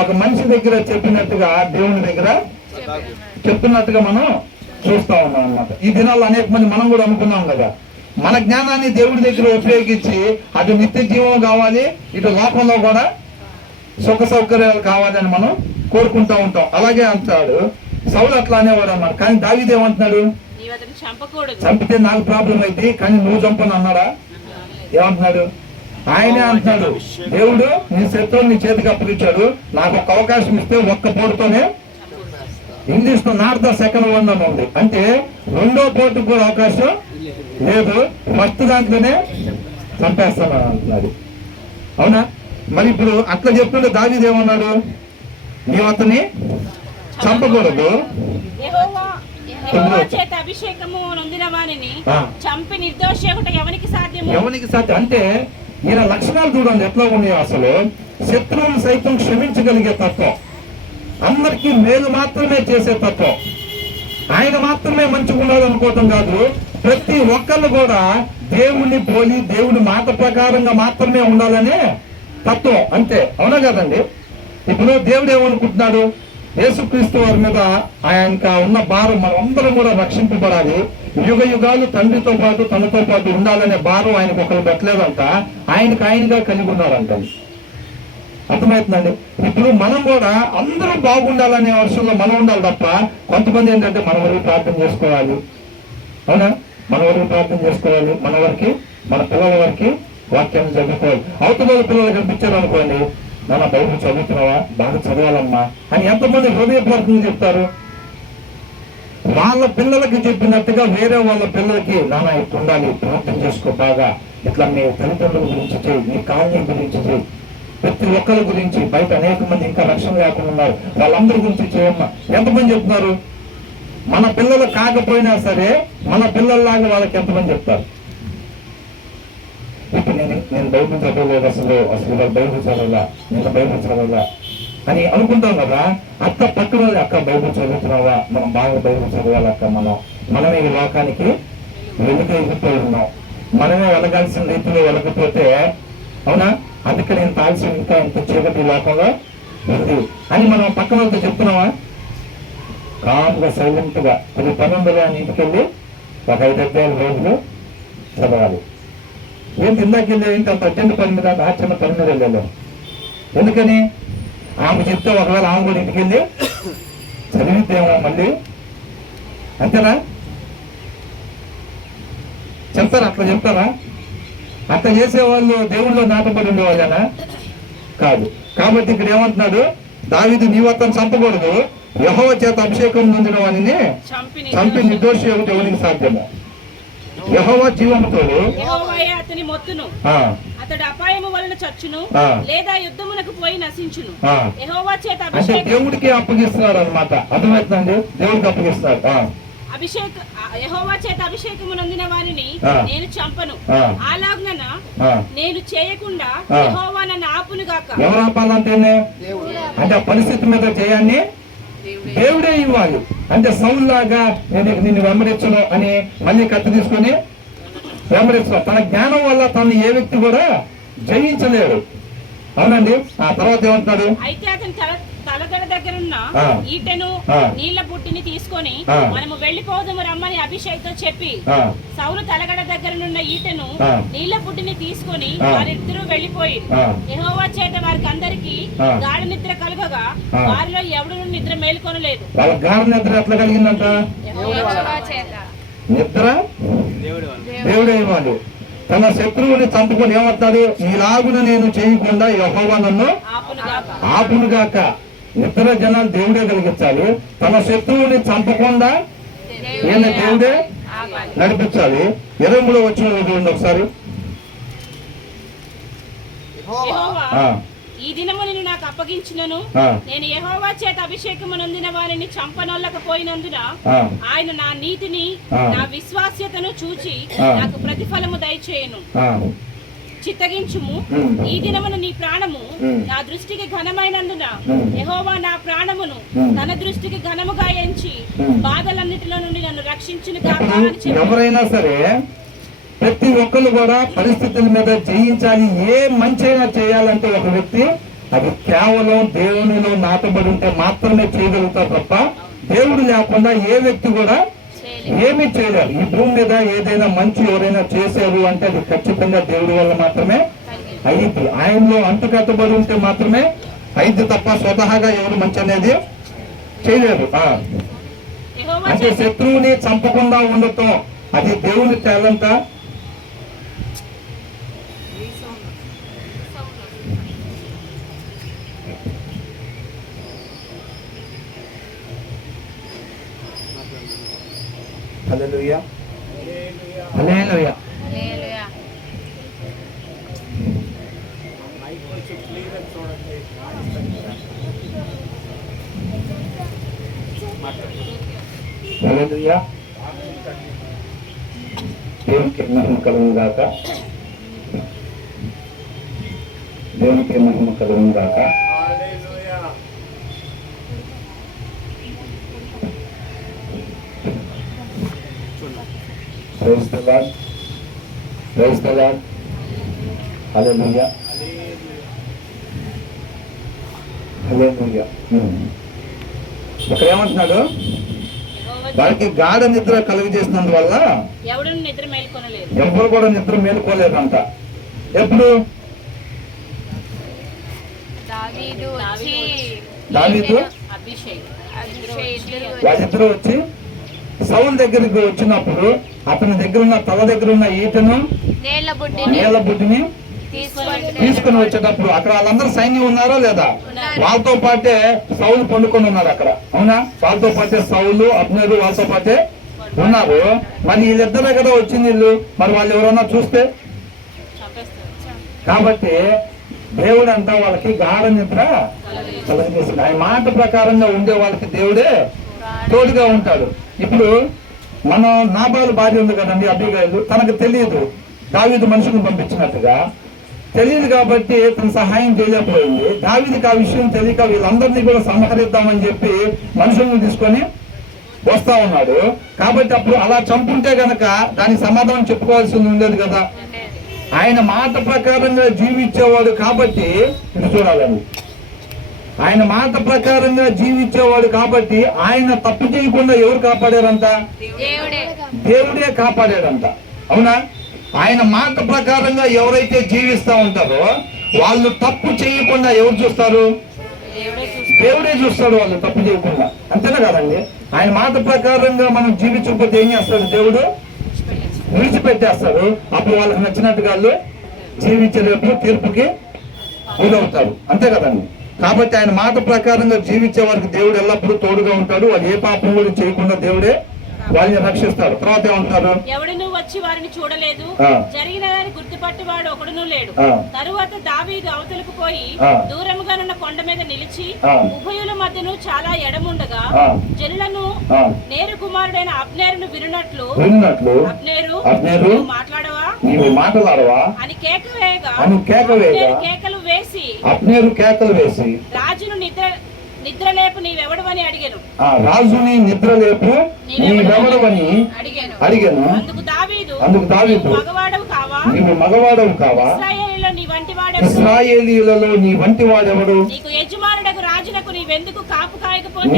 ఒక మనిషి దగ్గర చెప్పినట్టుగా దేవుని దగ్గర చెప్తున్నట్టుగా మనం చూస్తా ఉన్నాం అన్నమాట. ఈ దినాల్లో అనేక మంది మనం కూడా అనుకున్నాం కదా, మన జ్ఞానాన్ని దేవుడి దగ్గర ఉపయోగించి అటు నిత్య జీవం కావాలి, ఇటు లోకంలో కూడా సుఖ సౌకర్యాలు కావాలని మనం కోరుకుంటా ఉంటాం. అలాగే అంటాడు సౌలు, అట్లా అనేవాడు అన్నాడు. కానీ దావీదు ఏమంటున్నాడు? చంపితే నాకు ప్రాబ్లం అయితే, కానీ నువ్వు చంపను అన్నాడా? ఏమంటున్నాడు? ఆయనే అంటున్నాడు, దేవుడు నీ శత్రువు నీ చేతికి అప్పగించాడు, నాకు ఒక అవకాశం ఇస్తే ఒక్క పోటుతోనే, ఇంగ్లీష్ లో నాట్ ద సెకండ్ వన్ అని ఉంది, అంటే రెండో పోటుకు కూడా అవకాశం లేదు, ఫస్ట్ దాంట్లోనే చంపేస్తాను అంటున్నాడు. అవునా? మరి ఇప్పుడు అట్లా చెప్తుంటే దావీదు ఏమన్నాడు? నీవు అతన్ని చంపకూడదు, ఎవనికి సాధ్యం అంటే ఈయన లక్షణాలు చూడండి ఎట్లా ఉన్నాయో. అసలు శత్రువులు సైతం క్షమించగలిగే తత్వం, అందరికీ మేలు మాత్రమే చేసే తత్వం, ఆయన మాత్రమే మంచిగా ఉండాలనుకోవటం కాదు, ప్రతి ఒక్కళ్ళు కూడా దేవుణ్ణి పోలి దేవుడి మాట ప్రకారంగా మాత్రమే ఉండాలనే తత్వం, అంతే. అవునా కదండి? ఇప్పుడు దేవుడు ఏమనుకుంటున్నాడు? యేసుక్రీస్తు వారి మీద ఆయనకు ఉన్న భారం మనందరం కూడా రక్షింపబడాలి, యుగ యుగాలు తండ్రితో పాటు తనతో పాటు ఉండాలనే భారం ఆయనకు ఒకరు పెట్టలేదంట, ఆయనగా కలిగి ఉన్నారంట. అర్థమవుతుందండి? ఇప్పుడు మనం కూడా అందరూ బాగుండాలనే వర్షంలో మనం ఉండాలి తప్ప, కొంతమంది ఏంటంటే మన వరకు ప్రార్థన చేసుకోవాలి, అవునా? మన వరకు ప్రార్థన చేసుకోవాలి, మన వరకు మన పిల్లల వరకు వాక్యాన్ని చదువుకోవాలి. అవతల పిల్లలు కనిపించారు అనుకోండి, నాన్న బైబిల్ చదువుతున్నావా, బాగా చదవాలమ్మా అని ఎంతమంది హృదయపూర్వకంగా చెప్తారు. వాళ్ళ పిల్లలకి చెప్పినట్టుగా వేరే వాళ్ళ పిల్లలకి నాన్న ఇట్లా ఉండాలి, ప్రార్థన చేసుకో బాగా, ఇట్లా మీ తల్లిదండ్రుల గురించి చేయి, మీ కాలనీ గురించి చేయి, ప్రతి ఒక్కరి గురించి, బయట అనేక మంది ఇంకా రక్షణ లేకుండా ఉన్నారు, వాళ్ళందరి గురించి చేయమ్మా. ఎంతమంది చెప్తున్నారు? మన పిల్లలు కాకపోయినా సరే మన పిల్లల్లాగా వాళ్ళకి ఎంతమంది చెప్తారు? ఇప్పుడు నేను బైబిల్ చదవలేదు, అసలు బైబిల్ చదవాలా, నేను బైబిల్ చదవాలా అని అనుకుంటాం కదా. అక్క పక్కన అక్క బైబిల్ చదువుతున్నావా, మనం బాగా బైబిల్ చదవాలి అక్క, మనమే ఈ లోకానికి వెలుగు ఎగిపోయి ఉన్నాం, మనమే వెలగాల్సిన రీతిలో వెలకపోతే, అవునా, అందుకని ఇంత ఆలస్యం, ఇంకా ఇంత చీకటి లోకంలో ఉంది అని మనం పక్కన వాళ్ళతో చెప్తున్నావా? కామ్గా సైలెంట్గా కొన్ని పనుందిగా ఇంటికి వెళ్ళి ఒక 5 అధ్యాయుల రోజులు చదవాలి. ఏంటి ఇందాకెళ్ళి ఏంటి అంత అర్జెంట్ పని మీద, చిన్న పని మీద వెళ్ళాను. ఎందుకని? ఆమె చెప్తే ఒకవేళ ఆమె కూడా ఇంటికి వెళ్ళి చదివితేమో మళ్ళీ, అంతేనా? చెప్తారా? అట్లా చెప్తారా? అట్లా చేసేవాళ్ళు దేవుళ్ళు నాటబడి ఉండేవాళ్ళేనా? కాదు. కాబట్టి ఇక్కడ ఏమంటున్నాడు, దావీదు నీ వద్దను చంపకూడదు, యెహోవా చేత అభిషేకం నొందిన వానిని చంపి నిర్దోషి ఒకటి ఎవరికి సాధ్యము? యెహోవా జీవముతోడు, యెహోవాయే అతని మొత్తును, అతడు అపాయము వలన చచ్చును లేదా యుద్ధమునకు పోయి నశించును. యెహోవా చేత అంటే దేవుడికి అప్పగిస్తున్నారు అన్నమాట. అర్థమవుతుందండి? దేవుడికి అప్పగిస్తున్నారు. యెహోవా చేత అభిషేకము నొందిన వారిని నేను చంపను. అలాగున నేను చేయకుండా యెహోవా నన్ను ఆపును గాక. ఎవరు ఆపాలంటే? అంటే ఆ పరిస్థితి మీద జయాన్ని దేవుడే ఇవ్వాలి. అంటే సౌలు లాగా నేను నిన్ను వెంబడించను అని మళ్ళీ కత్తి తీసుకొని వెంబడించను. తన జ్ఞానం వల్ల తను ఏ వ్యక్తి కూడా జయించలేడు. అవునండి. ఆ తర్వాత ఏమంటున్నాడు? అయితే అతని తలగడ దగ్గరున్న ఈటెను నీళ్ల బుట్టిని తీసుకొని మనము వెళ్లిపోదాము రమ్మని అభిషేక్తో చెప్పి, సౌలు తలగడ దగ్గరనున్న ఈటెను నీళ్ల బుట్టిని తీసుకొని వారిద్దరూ వెళ్లిపోయి, యెహోవా చేత వారికి అందరికి గాఢ నిద్ర కలుగగా వారిలో ఎవడు నిద్ర మేలుకొనలేదు. వాళ్ళ గాఢ నిద్ర ఎట్లా కలిగిందంట? నిద్ర దేవుడే ఇవ్వాలి. తన శత్రువుని చంపుకొని ఏమంటాడు? ఈలాగున నేను చేయకుండా యెహోవా నన్ను ఆపునుగాక. ఇతర జనాలు దేవుడే కలిగించాలి, తన శత్రువుని చంపకుండా ఈయన దేవుడే నడిపించాలి. 23 వచ్చిన చూడండి ఒకసారి. ఈ దినము నిన్ను నాకు అప్పగించినను, నేను యెహోవా చేత అభిషేకము నొందిన వారిని చంపనొల్లకపోయినందున ఆయన నా నీతిని నా విశ్వాస్యతను చూచి నాకు ప్రతిఫలము దయచేయును. చిత్తగించుము. ఈ దినమున నీ ప్రాణము నా దృష్టికి ఘనమైనందున యెహోవా నా ప్రాణమును తన దృష్టికి ఘనముగా ఎంచి బాధలన్నిటిలో నుండి నన్ను రక్షించును గాక అని చెప్పాడు. ఎవరైనా సరే ప్రతి ఒక్కరు కూడా పరిస్థితుల మీద జయించాలి. ఏ మంచైనా చేయాలంటే ఒక వ్యక్తి అది కేవలం దేవునిలో నాటబడి ఉంటే మాత్రమే చేయగలుగుతారు తప్ప దేవుడు లేకుండా ఏ వ్యక్తి కూడా ఏమీ చేయలేరు. ఈ భూమి మీద ఏదైనా మంచి ఎవరైనా చేశారు అంటే అది ఖచ్చితంగా దేవుడి వల్ల మాత్రమే అయింది. ఆయనలో అంటుకట్టబడి ఉంటే మాత్రమే అయింది తప్ప స్వతహాగా ఎవరు మంచి అనేది చేయలేరు. అంటే శత్రువుని చంపకుండా ఉండటం అది దేవుని టాలెంట్. హల్లెలూయా, హల్లెలూయా. హల్లెలూయా. దేవునికి మహిమ కలుగును గాక. దేవునికి మహిమ కలుగును గాక. Praise the Lord. Praise the Lord. Hallelujah. Hallelujah. ఇక్కడ ఏమంటున్నాడు? వారికి గాఢ నిద్ర కలుగజేసినందువల్ల ఎవరు నిద్ర మేల్కొనలేదు. ఎవరు కూడా నిద్ర మేలుకోలేదంట. ఎప్పుడు? దావీదు వాళ్ళిద్దరూ వచ్చి సౌలు దగ్గరికి వచ్చినప్పుడు అతని దగ్గర ఉన్న తల దగ్గర ఉన్న ఈటను నీళ్ల బుడ్డిని తీసుకుని వచ్చేటప్పుడు అక్కడ వాళ్ళందరూ సైన్యం ఉన్నారా లేదా? వాళ్ళతో పాటే సౌలు పండుకొని ఉన్నాడు అక్కడ. అవునా? వాళ్ళతో పాటే సౌలు, అబ్నేరు వాళ్ళతో పాటే ఉన్నారు. మరి వీళ్ళిద్దరే కదా వచ్చింది వీళ్ళు. మరి వాళ్ళు ఎవరన్నా చూస్తే కాబట్టి దేవుడు అంతా వాళ్ళకి గాఢ నిద్ర కలుగజేసింది. ఆయన మాట ప్రకారంగా ఉండే వాళ్ళకి దేవుడే తోడుగా ఉంటాడు. ఇప్పుడు మనం నాబాలు భార్య ఉంది కదండి, అబీగైలు. తనకు తెలియదు దావీదు మనుషులను పంపించినట్టుగా తెలియదు కాబట్టి తన సహాయం చేయలేకపోయింది. దావీదుకి ఆ విషయం తెలియక వీళ్ళందరినీ కూడా సంహరిద్దామని చెప్పి మనుషులను తీసుకొని వస్తా ఉన్నాడు. కాబట్టి అప్పుడు అలా చంపుంటే గనక దానికి సమాధానం చెప్పుకోవాల్సి ఉండేది కదా. ఆయన మాట ప్రకారంగా జీవించేవాడు కాబట్టి ఇది చూడాలండి, ఆయన మాట ప్రకారంగా జీవించేవాడు కాబట్టి ఆయన తప్పు చేయకుండా ఎవరు కాపాడారంట? దేవుడే కాపాడాడంట. అవునా? ఆయన మాట ప్రకారంగా ఎవరైతే జీవిస్తా ఉంటారో వాళ్ళు తప్పు చేయకుండా ఎవరు చూస్తారు? దేవుడే చూస్తాడు వాళ్ళు తప్పు చేయకుండా. అంతేనా కదండి? ఆయన మాట ప్రకారంగా మనం జీవించకపోతే ఏం చేస్తాడు? దేవుడు విడిచిపెట్టేస్తాడు. అప్పుడు వాళ్ళకి నచ్చినట్టుగా వాళ్ళు జీవించేటప్పుడు తీర్పుకి గురవుతారు. అంతే కదండి? కాబట్టి ఆయన మాట ప్రకారంగా జీవించే వారికి దేవుడు ఎల్లప్పుడూ తోడుగా ఉంటాడు. వాళ్ళు ఏ పాపం కూడా చేయకుండా దేవుడే వారిని రక్షిస్తాడు. తర్వాత ఏమంటారు? ఎవడును వచ్చి వారిని చూడలేదు, జరిగిన దాన్ని గుర్తుపట్టేవాడు ఒకడును లేడు. తరువాత దావీదు అవతలకు పోయి దూరముగానున్న కొండ మీద నిలిచి ఉభయుల మధ్యను చాలా ఎడముండగా జనులను నేరు కుమారుడైన అబ్నేరును వినున్నట్లు అబ్నేరు మాట్లాడవా అని కేక వేయగా కేకలు వేసి రాజును నిద్రలేపు నీవెవడవని అడిగాను. రాజుని నిద్రలేపు నీవెవడవని అడిగాను. అందుకు దావీదు మగవాడవు కావా? ఇశ్రాయేలీయులలో నీ వంటి వాడెవడు? నీకు యజమానుడగు రాజునకు నీవెందుకు కాపు కాయకపోతివి?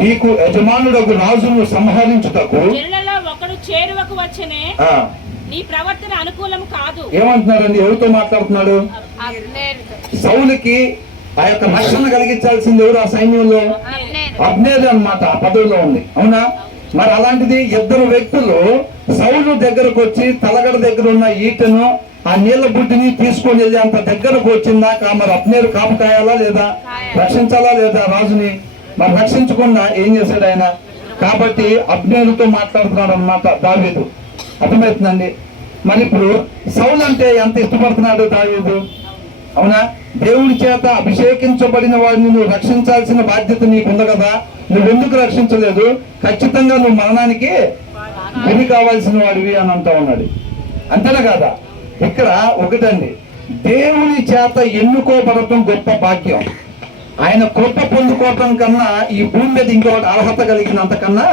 నీకు యజమానుడగు రాజును సంహరించుటకు జనులలో ఒకడు చేరువకు వచ్చనే నీ ప్రవర్తన అనుకూలం కాదు. ఏమంటున్నారండి? ఎవరితో మాట్లాడుతున్నాడు? సౌలుకి ఆ యొక్క రక్షణ కలిగించాల్సింది ఎవరు? ఆ సైన్యంలో అబ్నేరు అన్నమాట. ఆ పదవిలో ఉంది. అవునా? మరి అలాంటిది ఇద్దరు వ్యక్తులు సౌలు దగ్గరకు వచ్చి తలగడ దగ్గర ఉన్న ఈటను ఆ నీళ్ల బుడ్డిని తీసుకొని వెళ్ళి అంత దగ్గరకు వచ్చిందాక మరి అబ్నేరు కాపు కాయాలా లేదా? రక్షించాలా లేదా రాజుని? మరి రక్షించకుండా ఏం చేశాడు ఆయన? కాబట్టి అబ్నేరుతో మాట్లాడుతున్నాడు అన్నమాట దావీదు. అర్థమవుతుందండి? మరి ఇప్పుడు సౌలు అంటే ఎంత ఇష్టపడుతున్నాడు దావీదు? అవునా? దేవుడి చేత అభిషేకించబడిన వాడిని నువ్వు రక్షించాల్సిన బాధ్యత నీకుంది కదా. నువ్వెందుకు రక్షించలేదు? ఖచ్చితంగా నువ్వు మరణానికి గురి కావాల్సిన వాడివి అని అంటా ఉన్నాడు. అంతేనా కదా? ఇక్కడ ఒకటండి, దేవుని చేత ఎన్నుకోబడటం గొప్ప భాగ్యం. ఆయన కృప పొందుకోవటం కన్నా ఈ భూమి మీద ఇంకొకటి అర్హత కలిగినంత కన్నా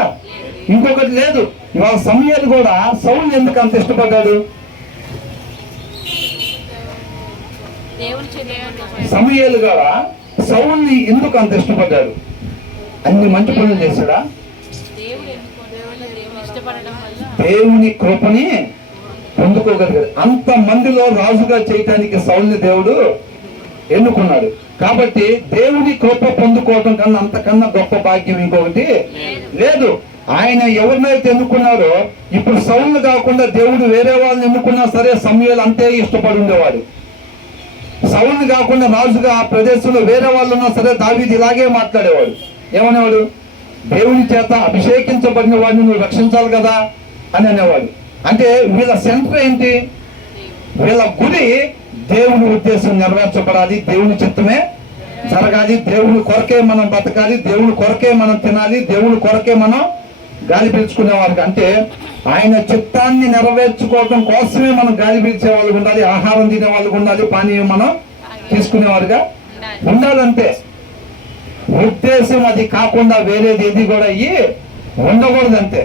ఇంకొకటి లేదు. ఇవాళ సమూయేలు కూడా సౌలు ఎందుకు అంత ఇష్టపడ్డాడు? సమూయేలు కూడా సౌలుని ఎందుకు అంత ఇష్టపడ్డాడు? అన్ని మంచి పనులు చేశాడా? దేవుని కృపని పొందుకోగలిగాడు. అంత మందిలో రాజుగా చేయటానికి సౌలుని దేవుడు ఎన్నుకున్నాడు. కాబట్టి దేవుని కృప పొందుకోవటం కన్నా అంతకన్నా గొప్ప భాగ్యం ఇంకొకటి లేదు. ఆయన ఎవరినైతే ఎన్నుకున్నారో, ఇప్పుడు సౌలు కాకుండా దేవుడు వేరే వాళ్ళని ఎన్నుకున్నా సరే సమూయేలు అంతే ఇష్టపడి ఉండేవాడు. సౌలుని కాకుండా రాజుగా ఆ ప్రదేశంలో వేరే వాళ్ళు ఉన్నా సరే దావీదు ఇలాగే మాట్లాడేవాడు. ఏమనేవాడు? దేవుని చేత అభిషేకించబడిన వాడిని నువ్వు రక్షించాలి కదా అని అనేవాడు. అంటే వీళ్ళ సెంటర్ ఏంటి? వీళ్ళ గురి దేవుని ఉద్దేశం నెరవేర్చబడాలి, దేవుని చిత్తమే జరగాలి, దేవుని కొరకే మనం బతకాలి, దేవుని కొరకే మనం తినాలి, దేవుని కొరకే మనం గాలి పీల్చుకునేవారు. అంటే ఆయన చిత్తాన్ని నెరవేర్చుకోవడం కోసమే మనం గాలి పీల్చే వాళ్ళు ఉండాలి, ఆహారం తినే వాళ్ళు ఉండాలి, పానీయం మనం తీసుకునేవారుగా ఉండాలంటే. ఉద్దేశం అది కాకుండా వేరేది ఏది కూడా అయ్యి ఉండకూడదంతే.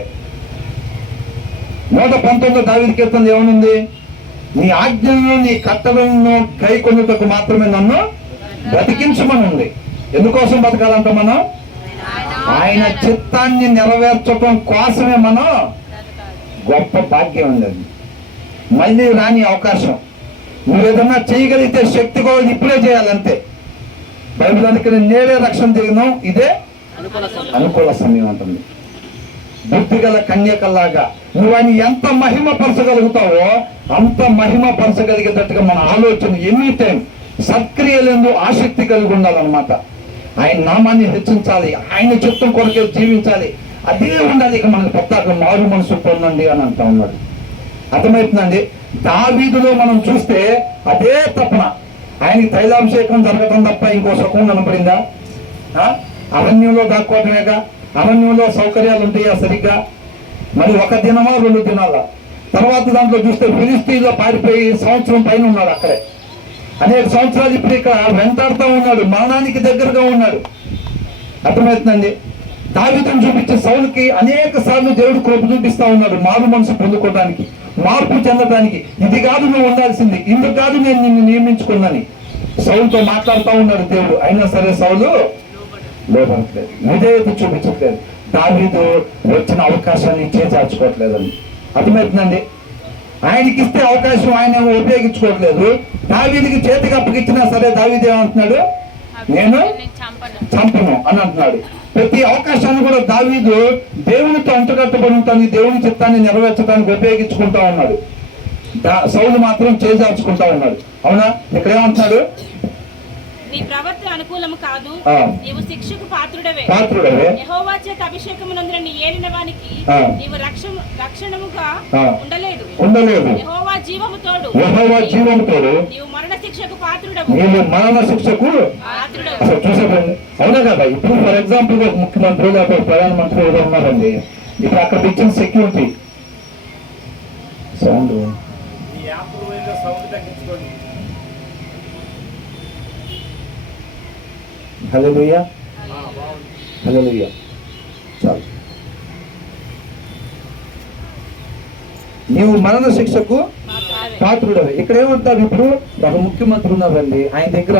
119 దావీదు కీర్తనలో ఏమనుంది? నీ ఆజ్ఞలను నీ కట్టలను కైకొనుటకు మాత్రమే నన్ను బ్రతికించమని ఉంది. ఎందుకోసం బతకాలంట మనం? ఆయన చిత్తాన్ని నెరవేర్చడం కోసమే మనం. గొప్ప భాగ్యం ఉంది అది. మళ్ళీ రాని అవకాశం. నువ్వు ఏదన్నా చేయగలిగితే శక్తి కూడా ఇప్పుడే చేయాలంతే. బైబిల్ అందుకని నేడే రక్షణ జరిగినాం, ఇదే అనుకూల సమయం ఉంటుంది. బుద్ధిగల కన్యకల్లాగా నువ్వు ఆయన ఎంత మహిమపరచగలుగుతావో అంత మహిమపరచగలిగేటట్టుగా మన ఆలోచన ఎనీ టైం సత్క్రియలందు ఆసక్తి కలిగి ఉండాలన్నమాట. ఆయన నామాన్ని హెచ్చించాలి, ఆయన చిత్తం కొరకే జీవించాలి, అదే ఉండాలి. ఇక మనకు కొత్తగా మారు మనసు పొందండి అని అంటా ఉన్నాడు. అర్థమవుతుందండి? దావీదులో మనం చూస్తే అదే తపన. ఆయనకి తైలాభిషేకం జరగటం తప్ప ఇంకో సుఖం కనపడిందా? అరణ్యంలో దాక్కోవటమేగా. అరణ్యంలో సౌకర్యాలు ఉంటాయా సరిగ్గా? మరి ఒక దినమా 2 దినాల తర్వాత దాంట్లో చూస్తే ఫిలిస్తీన్లో పారిపోయి సంవత్సరం పైన ఉన్నాడు అక్కడే. అనేక సంవత్సరాలు ఇప్పుడు ఇక్కడ వెంటాడుతూ ఉన్నాడు, మరణానికి దగ్గరగా ఉన్నాడు. అర్థమవుతుందండి. దావీదును చూపించే సౌలుకి అనేక సార్లు దేవుడు కృప చూపిస్తా ఉన్నాడు, మారు మనసు పొందుకోవడానికి, మార్పు చెందడానికి. ఇది కాదు నువ్వు ఉండాల్సింది, ఇందుకు కాదు నేను నిన్ను నియమించుకున్నాను. సౌలుతో మాట్లాడుతూ ఉన్నాడు దేవుడు. అయినా సరే సౌలు లోపడట్లేదు, విధేయత చూపించట్లేదు. దావీదు వచ్చిన అవకాశాన్ని చేజార్చుకోవట్లేదని. అర్థమవుతుందండి. ఆయనకి ఇస్తే అవకాశం ఆయన ఉపయోగించుకోవట్లేదు. దావీదుకి చేతికి అప్పగిచ్చినా సరే దావీదు ఏమంటున్నాడు, నేను చంపను అని అంటున్నాడు. ప్రతి అవకాశాన్ని కూడా దావీదు దేవునితో అంటుకట్టుబడి ఉంటాను, దేవుని చిత్తాన్ని నెరవేర్చడానికి ఉపయోగించుకుంటా ఉన్నాడు. సౌలు మాత్రం చేజార్చుకుంటా ఉన్నాడు. అవునా? ఇక్కడ ఏమంటున్నాడు, నీ ప్రవర్తన అనుకూలము కాదు, నీవు శిక్షకు పాత్రుడవే. యెహోవా చేత అభిషేకమునందున నీ ఏలిన వానికి నీవు రక్షణముగా ఉండలేదు. యెహోవా జీవము తోడు నీవు మరణ శిక్షకు పాత్రుడవు. అవునా కదా? ఇప్పుడు ఫర్ ఎగ్జాంపుల్ ఒక ముఖ్యమంత్రి లేకపోతే ప్రధానమంత్రి ఏదో ఉన్నారండి, ఇప్పుడు అక్కడ ఇచ్చిన సెక్యూరిటీ సౌండ్ హల్లెలూయా హల్లెలూయా. చాలు. నీవు మరణ శిక్షకు పాత్రుడవే. ఇక్కడ ఏమంటారు, ఇప్పుడు ఒక ముఖ్యమంత్రి ఉన్నారండి, ఆయన దగ్గర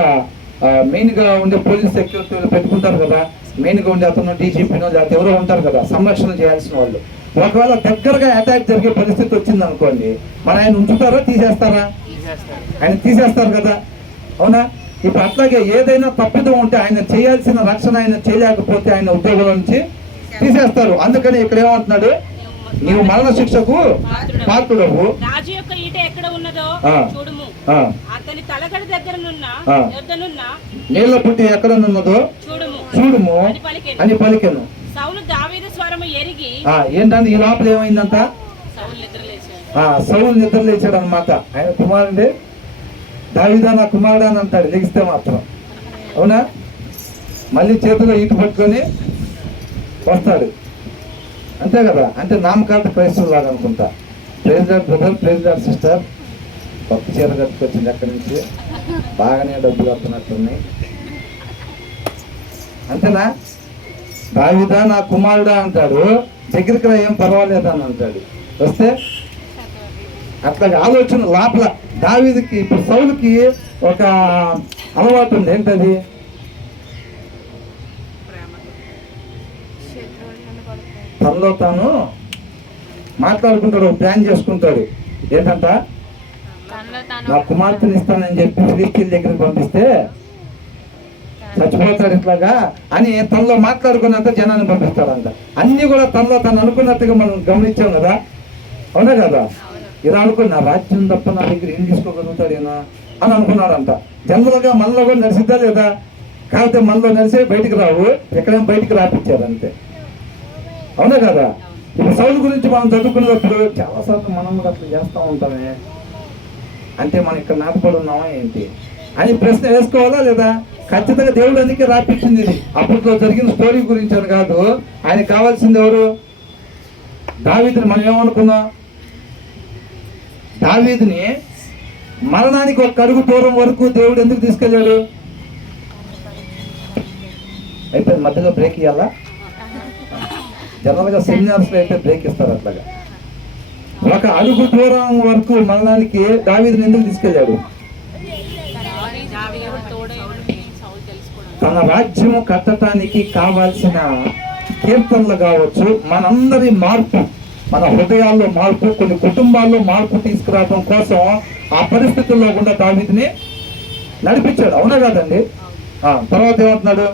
మెయిన్ గా ఉండే పోలీస్ సెక్యూరిటీ పెట్టుకుంటారు కదా, మెయిన్ గా ఉండే అతను డీజీపీనో లేకపోతే ఎవరో ఉంటారు కదా సంరక్షణ చేయాల్సిన వాళ్ళు. ఒకవేళ దగ్గరగా అటాక్ జరిగే పరిస్థితి వచ్చింది అనుకోండి, మరి ఆయన ఉంచుతారా తీసేస్తారా? ఆయన తీసేస్తారు కదా. అవునా? ఇప్పుడు అట్లాగే ఏదైనా తప్పిదం ఉంటే ఆయన చేయాల్సిన రక్షణ ఆయన చేయలేకపోతే ఆయన ఉద్యోగం నుంచి తీసేస్తారు. అందుకని ఇక్కడ ఏమంటున్నాడు, నీవు మరణ శిక్షకు పాత్రుడవు. రాజు యొక్క ఈట ఎక్కడ ఉన్నదో చూడుము, అతని తలగడ దగ్గరనున్న నీళ్ల పుట్టి ఎక్కడనున్నదో చూడుము అని పలికెను. సౌలు దావీదు స్వరము ఎరిగి ఏంటంటే ఈ లోపల ఏమైందంట, సౌలు నిద్ర లేచాడు అనమాట. ఆయన కుమారుడే దావీదా నా కుమారుడు అని అంటాడు లెగిస్తే మాత్రం. అవునా? మళ్ళీ చేతిలో ఈటు పట్టుకొని వస్తాడు, అంతే కదా. అంటే నామకార్థ క్రైస్తవులు లాగా అనుకుంటా. Praise Lord brother, praise Lord sister. కొత్త చీర కట్టుకొచ్చింది అక్కడి నుంచి, బాగానే డబ్బులు వస్తున్నట్టున్నాయి. అంతేనా? దావీదా నా కుమారుడా అంటాడు, దగ్గరికి ఏం పర్వాలేదు అని అంటాడు. వస్తే అట్లాగే ఆలోచన లోపల దావీదుకి, ఇప్పుడు సౌలుకి ఒక అలవాటు ఉంది. ఏంటది? తనలో తాను మాట్లాడుకుంటాడు, ప్లాన్ చేసుకుంటాడు. ఏంటంట, నా కుమార్తెని ఇస్తానని చెప్పి ఫిలిష్తీయుల దగ్గరికి పంపిస్తే చచ్చిపోతాడు ఇట్లాగా అని తనలో మాట్లాడుకున్నంత జనాన్ని పంపిస్తాడంట. అన్ని కూడా తనలో తను అనుకున్నట్టుగా మనం గమనించాం కదా. అవునా కదా? ఇలా అనుకున్నా, రాజ్యం తప్ప నా దగ్గర ఏం తీసుకోగలుగుతాడేనా అని అనుకున్నాడంట. జనరల్ గా మనలో కూడా నడిచిద్దా లేదా? కాకపోతే మనలో నడిచే బయటికి రావు, ఎక్కడైనా బయటికి రాపించారు అంతే. అవునా కదా? ఇప్పుడు సౌలు గురించి మనం చదువుకునేటప్పుడు చాలాసార్లు మనం కూడా అట్లా చేస్తూ ఉంటామే. అంటే మనం ఇక్కడ నాటపడి ఉన్నామా ఏంటి అని ప్రశ్న వేసుకోవాలా లేదా? ఖచ్చితంగా దేవుడు అందుకే రాపించింది. ఇది అప్పట్లో జరిగిన స్టోరీ గురించి అని కాదు. ఆయన కావాల్సింది ఎవరు? దావీదుని. మనం ఏమనుకున్నాం, దావీదుని మరణానికి ఒక అడుగు దూరం వరకు దేవుడు ఎందుకు తీసుకెళ్ళాడు? అయితే మధ్యలో బ్రేక్ ఇవ్వాలా? జనరల్గా సెమినార్స్ లో అయితే బ్రేక్ ఇస్తారు. అట్లాగా ఒక అడుగు దూరం వరకు మరణానికి దావీదుని ఎందుకు తీసుకెళ్ళాడు? తన రాజ్యము కట్టడానికి కావాల్సిన కీర్తనలు కావచ్చు, మనందరి మార్పు, మన హృదయాల్లో మార్పు, కొన్ని కుటుంబాల్లో మార్పు తీసుకురావడం కోసం ఆ పరిస్థితుల్లో కూడా దావీదుని నడిపించాడు. అవునా కాదండి? తర్వాత ఏమంటున్నాడు,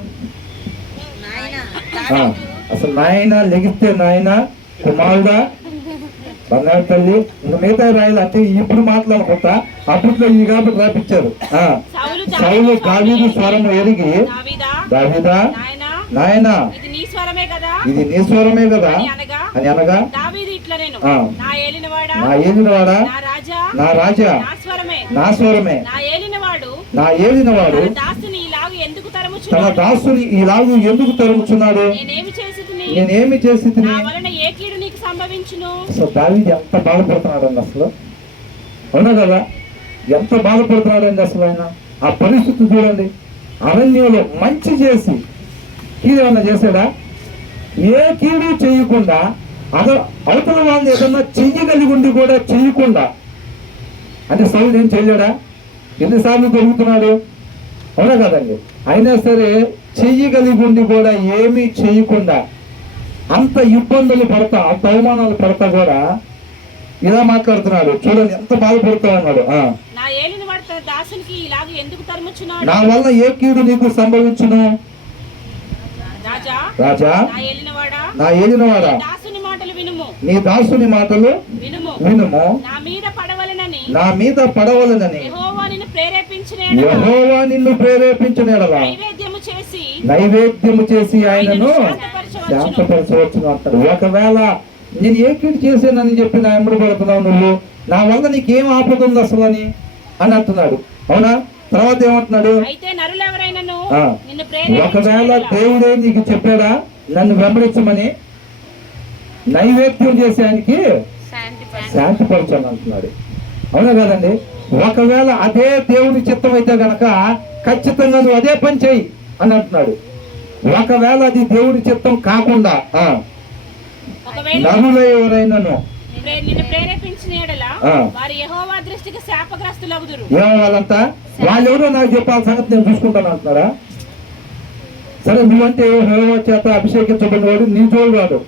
అసలు నాయన లెగిస్తే నాయన కుమారుడా బంగారు తల్లి, ఇంకా మిగతా రాయలు అంటే ఇప్పుడు మాట్లాడుకుంటా, అప్పట్లో ఈ కాబట్టి రాపించారు. సౌలు దావీదు స్వరం ఎరిగి, దావీదా నాయన ఇది నీ స్వరమే కదా అని అనగా, నా ఏలినవాడా, నా రాజా, నా స్వరమే, నా ఏలినవాడు తన దాసుని ఇలాగు ఎందుకు తరుముచున్నాడు? నేనేమి చేసి అసలు దావీదు ఎంత బాధపడుతున్నాడు అండి అసలు. అవునా కదా? ఎంత బాధపడుతున్నాడండి అసలు ఆయన. ఆ పరిస్థితి చూడండి. అరణ్యంలో మంచి చేసి కీడు ఏమన్నా చేశాడా? ఏ కీడు చేయకుండా అవతల వాళ్ళని ఏదన్నా చెయ్యగలిగి ఉండి కూడా చేయకుండా, అంటే సౌలు ఏం చేయలేడా? ఎన్నిసార్లు దొరుకుతున్నాడు, అవునా కదండి? అయినా సరే చెయ్యగలిగి ఉండి కూడా ఏమీ చేయకుండా అంత ఇబ్బందులు పడతా, అంత అవమానాలు పడతా కూడా ఇలా మాట్లాడుతున్నాడు. చూడండి ఎంత బాధపడుతూ ఉన్నాడు. నా ఏలినవాడు తన దాసునికి ఇలాగ ఎందుకు తరుముచున్నాడు? నా వల్ల ఏ కీడు నీకు సంభవించును? రాజా, నా ఏలినవాడా, దాసుని మాటలు వినుము, నీ దాసుని మాటలు వినుము. నా మీద పడవలనని యెహోవా నిన్ను ప్రేరేపించిన యెడల నైవేద్యము చేసి ఆయనను శాంతపరచవచ్చును అంటాడు. ఒకవేళ నేను ఏ కీడు చేశానని చెప్పి నా ఎమ్మడి పడుతున్నావు నువ్వు, నా వల్ల నీకేం ఆపదుంది అసలు అని అంటున్నాడు. అవునా? తర్వాత ఏమంటున్నాడు? ఒకవేళ దేవుడే నీకు చెప్పాడా నన్ను వెంబడించమని, నైవేద్యం చేసేదానికి శాంతిపరచాను అంటున్నాడు. అవునా కదండి? ఒకవేళ అదే దేవుని చిత్తం అయితే గనక ఖచ్చితంగా నువ్వు అదే పని చెయ్యి అని అంటున్నాడు. ఒకవేళ అది దేవుడి చిత్తం కాకుండా నరుల ఎవరైనాను వాళ్ళంతా వాళ్ళెవరో నాకు చెప్పాలి సంగతి నేను చూసుకుంటాను అంటున్నారా? సరే, నువ్వంటే యెహోవా చేత అభిషేకించబడినవాడు, నీ తోడు వాడు,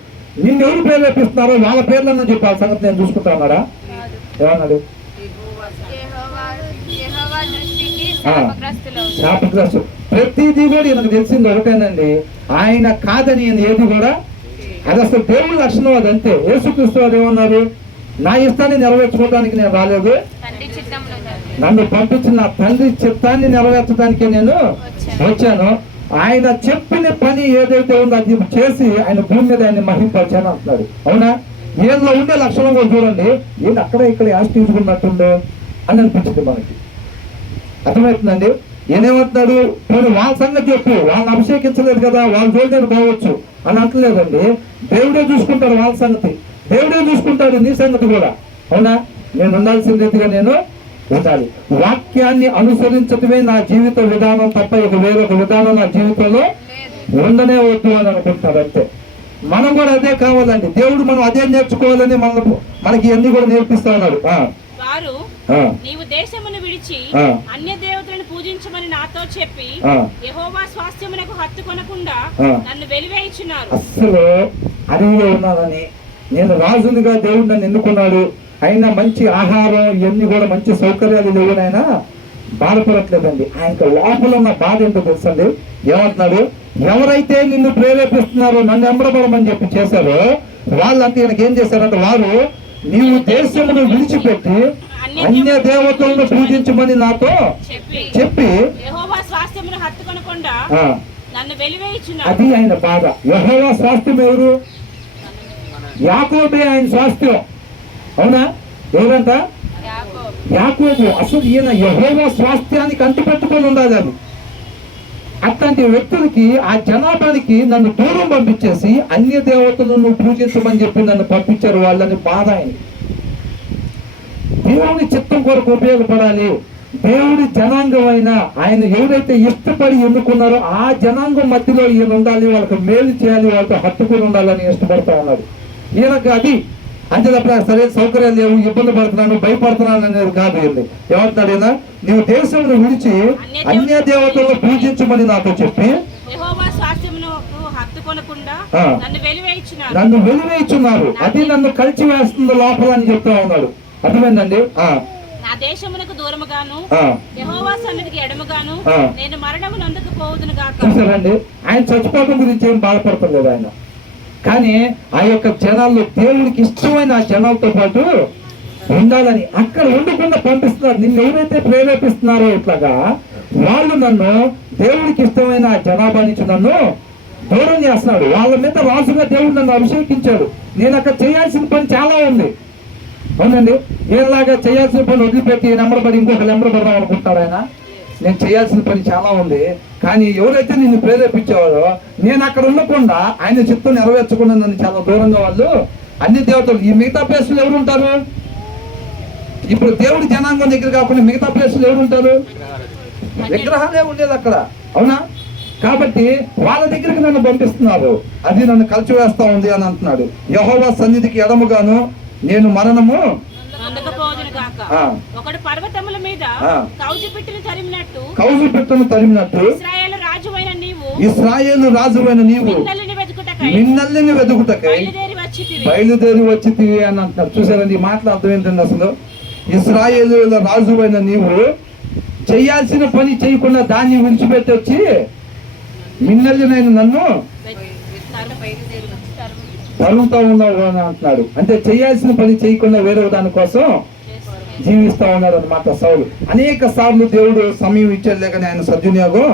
నిన్నెవరు ప్రేరేపిస్తున్నారో వాళ్ళ పేర్లన్నా చెప్పాలి సంగతి నేను చూసుకుంటాన్నారా? ఏమన్నాడు? శాపగ్రస్తు. ప్రతిదీ కూడా నాకు తెలిసింది ఒకటేనండి, ఆయన కాదని ఏది కూడా, అది అసలు దేవుడి లక్షణం. అదంతే. యేసుక్రీస్తు వారు ఏమన్నారు? నా ఇష్టాన్ని నెరవేర్చుకోవడానికి నేను రాలేదు, నన్ను పంపించిన నా తండ్రి చిత్తాన్ని నెరవేర్చడానికి నేను వచ్చాను. ఆయన చెప్పిన పని ఏదైతే ఉందో అది చేసి ఆయన భూమి మీద ఆయన మహింపరిచాను అంటున్నాడు. అవునా? ఈయనలో ఉండే లక్షణం కూడా చూడండి, ఈయన అక్కడ ఇక్కడ యాస్ తీసుకున్నట్టుండే అని అనిపించింది మనకి. అర్థమవుతుందండి? ఏనేమంటున్నాడు? నేను వాళ్ళ సంగతి చెప్పు, వాళ్ళని అభిషేకించలేదు కదా, వాళ్ళ జోలిని పోవచ్చు అని అంటలేదండి. దేవుడే చూసుకుంటాడు వాళ్ళ సంగతి, దేవుడే చూసుకుంటాడు నీ సంగతి కూడా. అవునా? నేను ఉండాల్సిన రీతిగా నేను ఉండాలి. వాక్యాన్ని అనుసరించడమే నా జీవిత విధానం తప్ప ఇక వేరొక విధానం నా జీవితంలో ఉండనే వద్దు అని అనుకుంటున్నాడు. అంతే. మనం కూడా అదే కావాలండి. దేవుడు మనం అదే నేర్చుకోవాలని మనకి అన్ని కూడా నేర్పిస్తా ఉన్నాడు. నీవు దేశమును విడిచి అన్య దేవతలను పూజించమని నాతో చెప్పి యెహోవా స్వాస్థ్యమునకు హత్తుకొనకుండా నన్ను వెలివేయించున్నారు. అస్సలు అడవిలో ఉన్నానని, నేను రాజునిగా దేవుడు నన్ను ఎన్నుకున్నాడు, అయినా మంచి ఆహారం ఇవన్నీ కూడా మంచి సౌకర్యాలు లేవునైనా బాధపడట్లేదండి. ఆయనకు లోపల ఉన్న బాధ ఏంటో తెలుసండి. ఏమంటున్నాడు? ఎవరైతే నిన్ను ప్రేరేపిస్తున్నారో, నన్ను ఎంబడబడమని చెప్పి చేశారో వాళ్ళంతా ఈయనకి ఏం చేశారంటే, వారు నీవు దేశమును విడిచిపెట్టి అన్య దేవతలను పూజించమని నాతో చెప్పి అది ఆయన బాధ. యెహోవా స్వాస్థ్యం ఎవరు? యాకోబే ఆయన స్వాస్థ్యం. అవునా? ఎవరంట? యాకోబు. అసలు ఈయన యెహోవా స్వాస్థ్యానికి అంటిపెట్టుకొని ఉండాలి. అది అట్లాంటి వ్యక్తులకి, ఆ జనాభానికి నన్ను దూరం పంపించేసి అన్య దేవతలను పూజించమని చెప్పి నన్ను పంపించారు వాళ్ళని బాధ. ఆయన దేవుని చిత్తం కొరకు ఉపయోగపడాలి. దేవుడి జనాంగం అయినా ఆయన ఎవరైతే ఇష్టపడి ఎన్నుకున్నారో ఆ జనాంగం మధ్యలో ఈయన ఉండాలి, వాళ్ళకి మేలు చేయాలి, వాళ్ళతో హత్తుకుని ఉండాలని ఇష్టపడతా ఉన్నాడు. ఈయనకు అది అంతేతప్ప సరైన సౌకర్యాలు లేవు, ఇబ్బంది పడుతున్నాను, భయపడుతున్నాను అనేది కాదు. ఏమంటున్నాడు ఈయన? నీవు దేశంను విడిచి అన్య దేవతలను పూజించమని నాతో చెప్పి నన్ను వెలివేయించున్నారు. అది నన్ను కలిసి వేస్తుంది లోపల అని చెప్తా ఉన్నాడు. అర్థమైందండి? నా దేశమునకు దూరముగాను యెహోవా సన్నిధికి ఎడముగాను నేను మరణము నందుకుపోవుదును గాక. చూసారండి, ఆయన చచ్చిపోవడం గురించి ఏం బాధపడతలేదు ఆయన. కానీ ఆ యొక్క జనాల్లో దేవుడికి ఇష్టమైన ఆ జనాలతో పాటు ఉండాలని అక్కడ ఉండకుండా పంపిస్తున్నారు. నిన్ను ఎవరైతే ప్రేరేపిస్తున్నారో ఇట్లాగా వాళ్ళు నన్ను దేవుడికి ఇష్టమైన ఆ జనాభా నుంచి నన్ను దూరం చేస్తున్నాడు. వాళ్ళ మీద రాజుగా దేవుడు నన్ను అభిషేకించాడు. నేను అక్కడ చేయాల్సిన పని చాలా ఉంది. అవునండి? ఏలాగా చేయాల్సిన పని వదిలిపెట్టి నెంబరబడి ఇంకొక నెంబరబడదాం అనుకుంటాడు ఆయన. నేను చేయాల్సిన పని చాలా ఉంది, కానీ ఎవరైతే నిన్ను ప్రేరేపించేవారో నేను అక్కడ ఉండకుండా ఆయన చిత్తం నెరవేర్చకుండా నన్ను చాలా దూరంగా వాళ్ళు అన్ని దేవతలు, ఈ మిగతా ప్లేసులు ఎవరు ఉంటారు? ఇప్పుడు దేవుడి జనాంగం దగ్గర కాకుండా మిగతా ప్లేసులు ఎవరు ఉంటారు? విగ్రహాలే ఉండేది అక్కడ, అవునా? కాబట్టి వాళ్ళ దగ్గరికి నన్ను పంపిస్తున్నారు, అది నన్ను కలిచివేస్తా ఉంది అని అంటున్నాడు. యెహోవా సన్నిధికి ఎడముగాను నేను మరణము అందకపోదును గాక. ఒకడు పర్వతముల మీద కౌజు పిట్టను తరిమినట్టు ఇశ్రాయేలు రాజువైన నీవు మిన్నల్ని వెతుకుటకై బయలుదేరి వచ్చితివి అని అంటున్నారు. చూసారండి, ఈ మాటల అర్థం ఏంటండి? అసలు ఇశ్రాయేలు రాజువైన నీవు చేయాల్సిన పని చేయకుండా దాన్ని విడిచిపెట్టి వచ్చి మిన్నల్లినైన నన్ను తరుముతా ఉన్నావు అని అంటున్నాడు. అంటే చేయాల్సిన పని చేయకుండా వేరే దానికోసం జీవిస్తా ఉన్నాడు అనమాట సౌలు. అనేక సార్లు దేవుడు సమయం ఇచ్చేది కానీ ఆయన సద్వినియోగం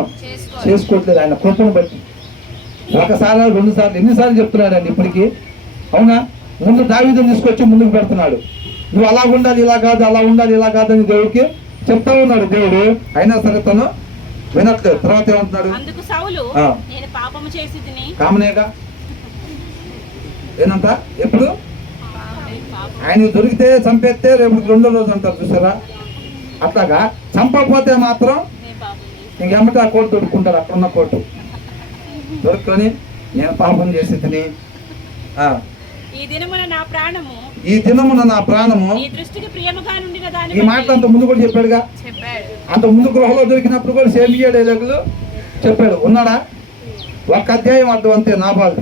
చేసుకోవట్లేదు, ఆయన కృపను బట్టి. ఒకసారి 2 సార్లు ఎన్నిసార్లు చెప్తున్నాడండి ఇప్పటికీ, అవునా? ముందు దావీదుని తీసుకొచ్చి ముందుకు పెడుతున్నాడు. నువ్వు అలా ఉండాలి, ఇలా కాదు, అలా ఉండాలి, ఇలా కాదని దేవుడికి చెప్తా ఉన్నాడు దేవుడు. అయినా సరే తను వినట్లేదు. తర్వాత ఏమంటున్నాడు? కామనేగా ఏనంట, ఎప్పుడు ఆయన దొరికితే చంపేస్తే రేపు 2వ రోజు అంటారు, చూసారా? అట్లాగా చంపకపోతే మాత్రం ఇంకెమ్మట ఆ కోర్టు దొరుకుంటారు. అక్కడున్న కోర్టు దొరుకుని నేను పాపం చేసి తిని ఈ దినమున నా ప్రాణము ఈ మాటలు అంత ముందు కూడా చెప్పాడుగా. అంత ముందు గృహలో దొరికినప్పుడు కూడా సేమ్ డైలాగులు చెప్పాడు. ఉన్నాడా? ఒక అధ్యాయం అడ్డు అంతే నాబాలు.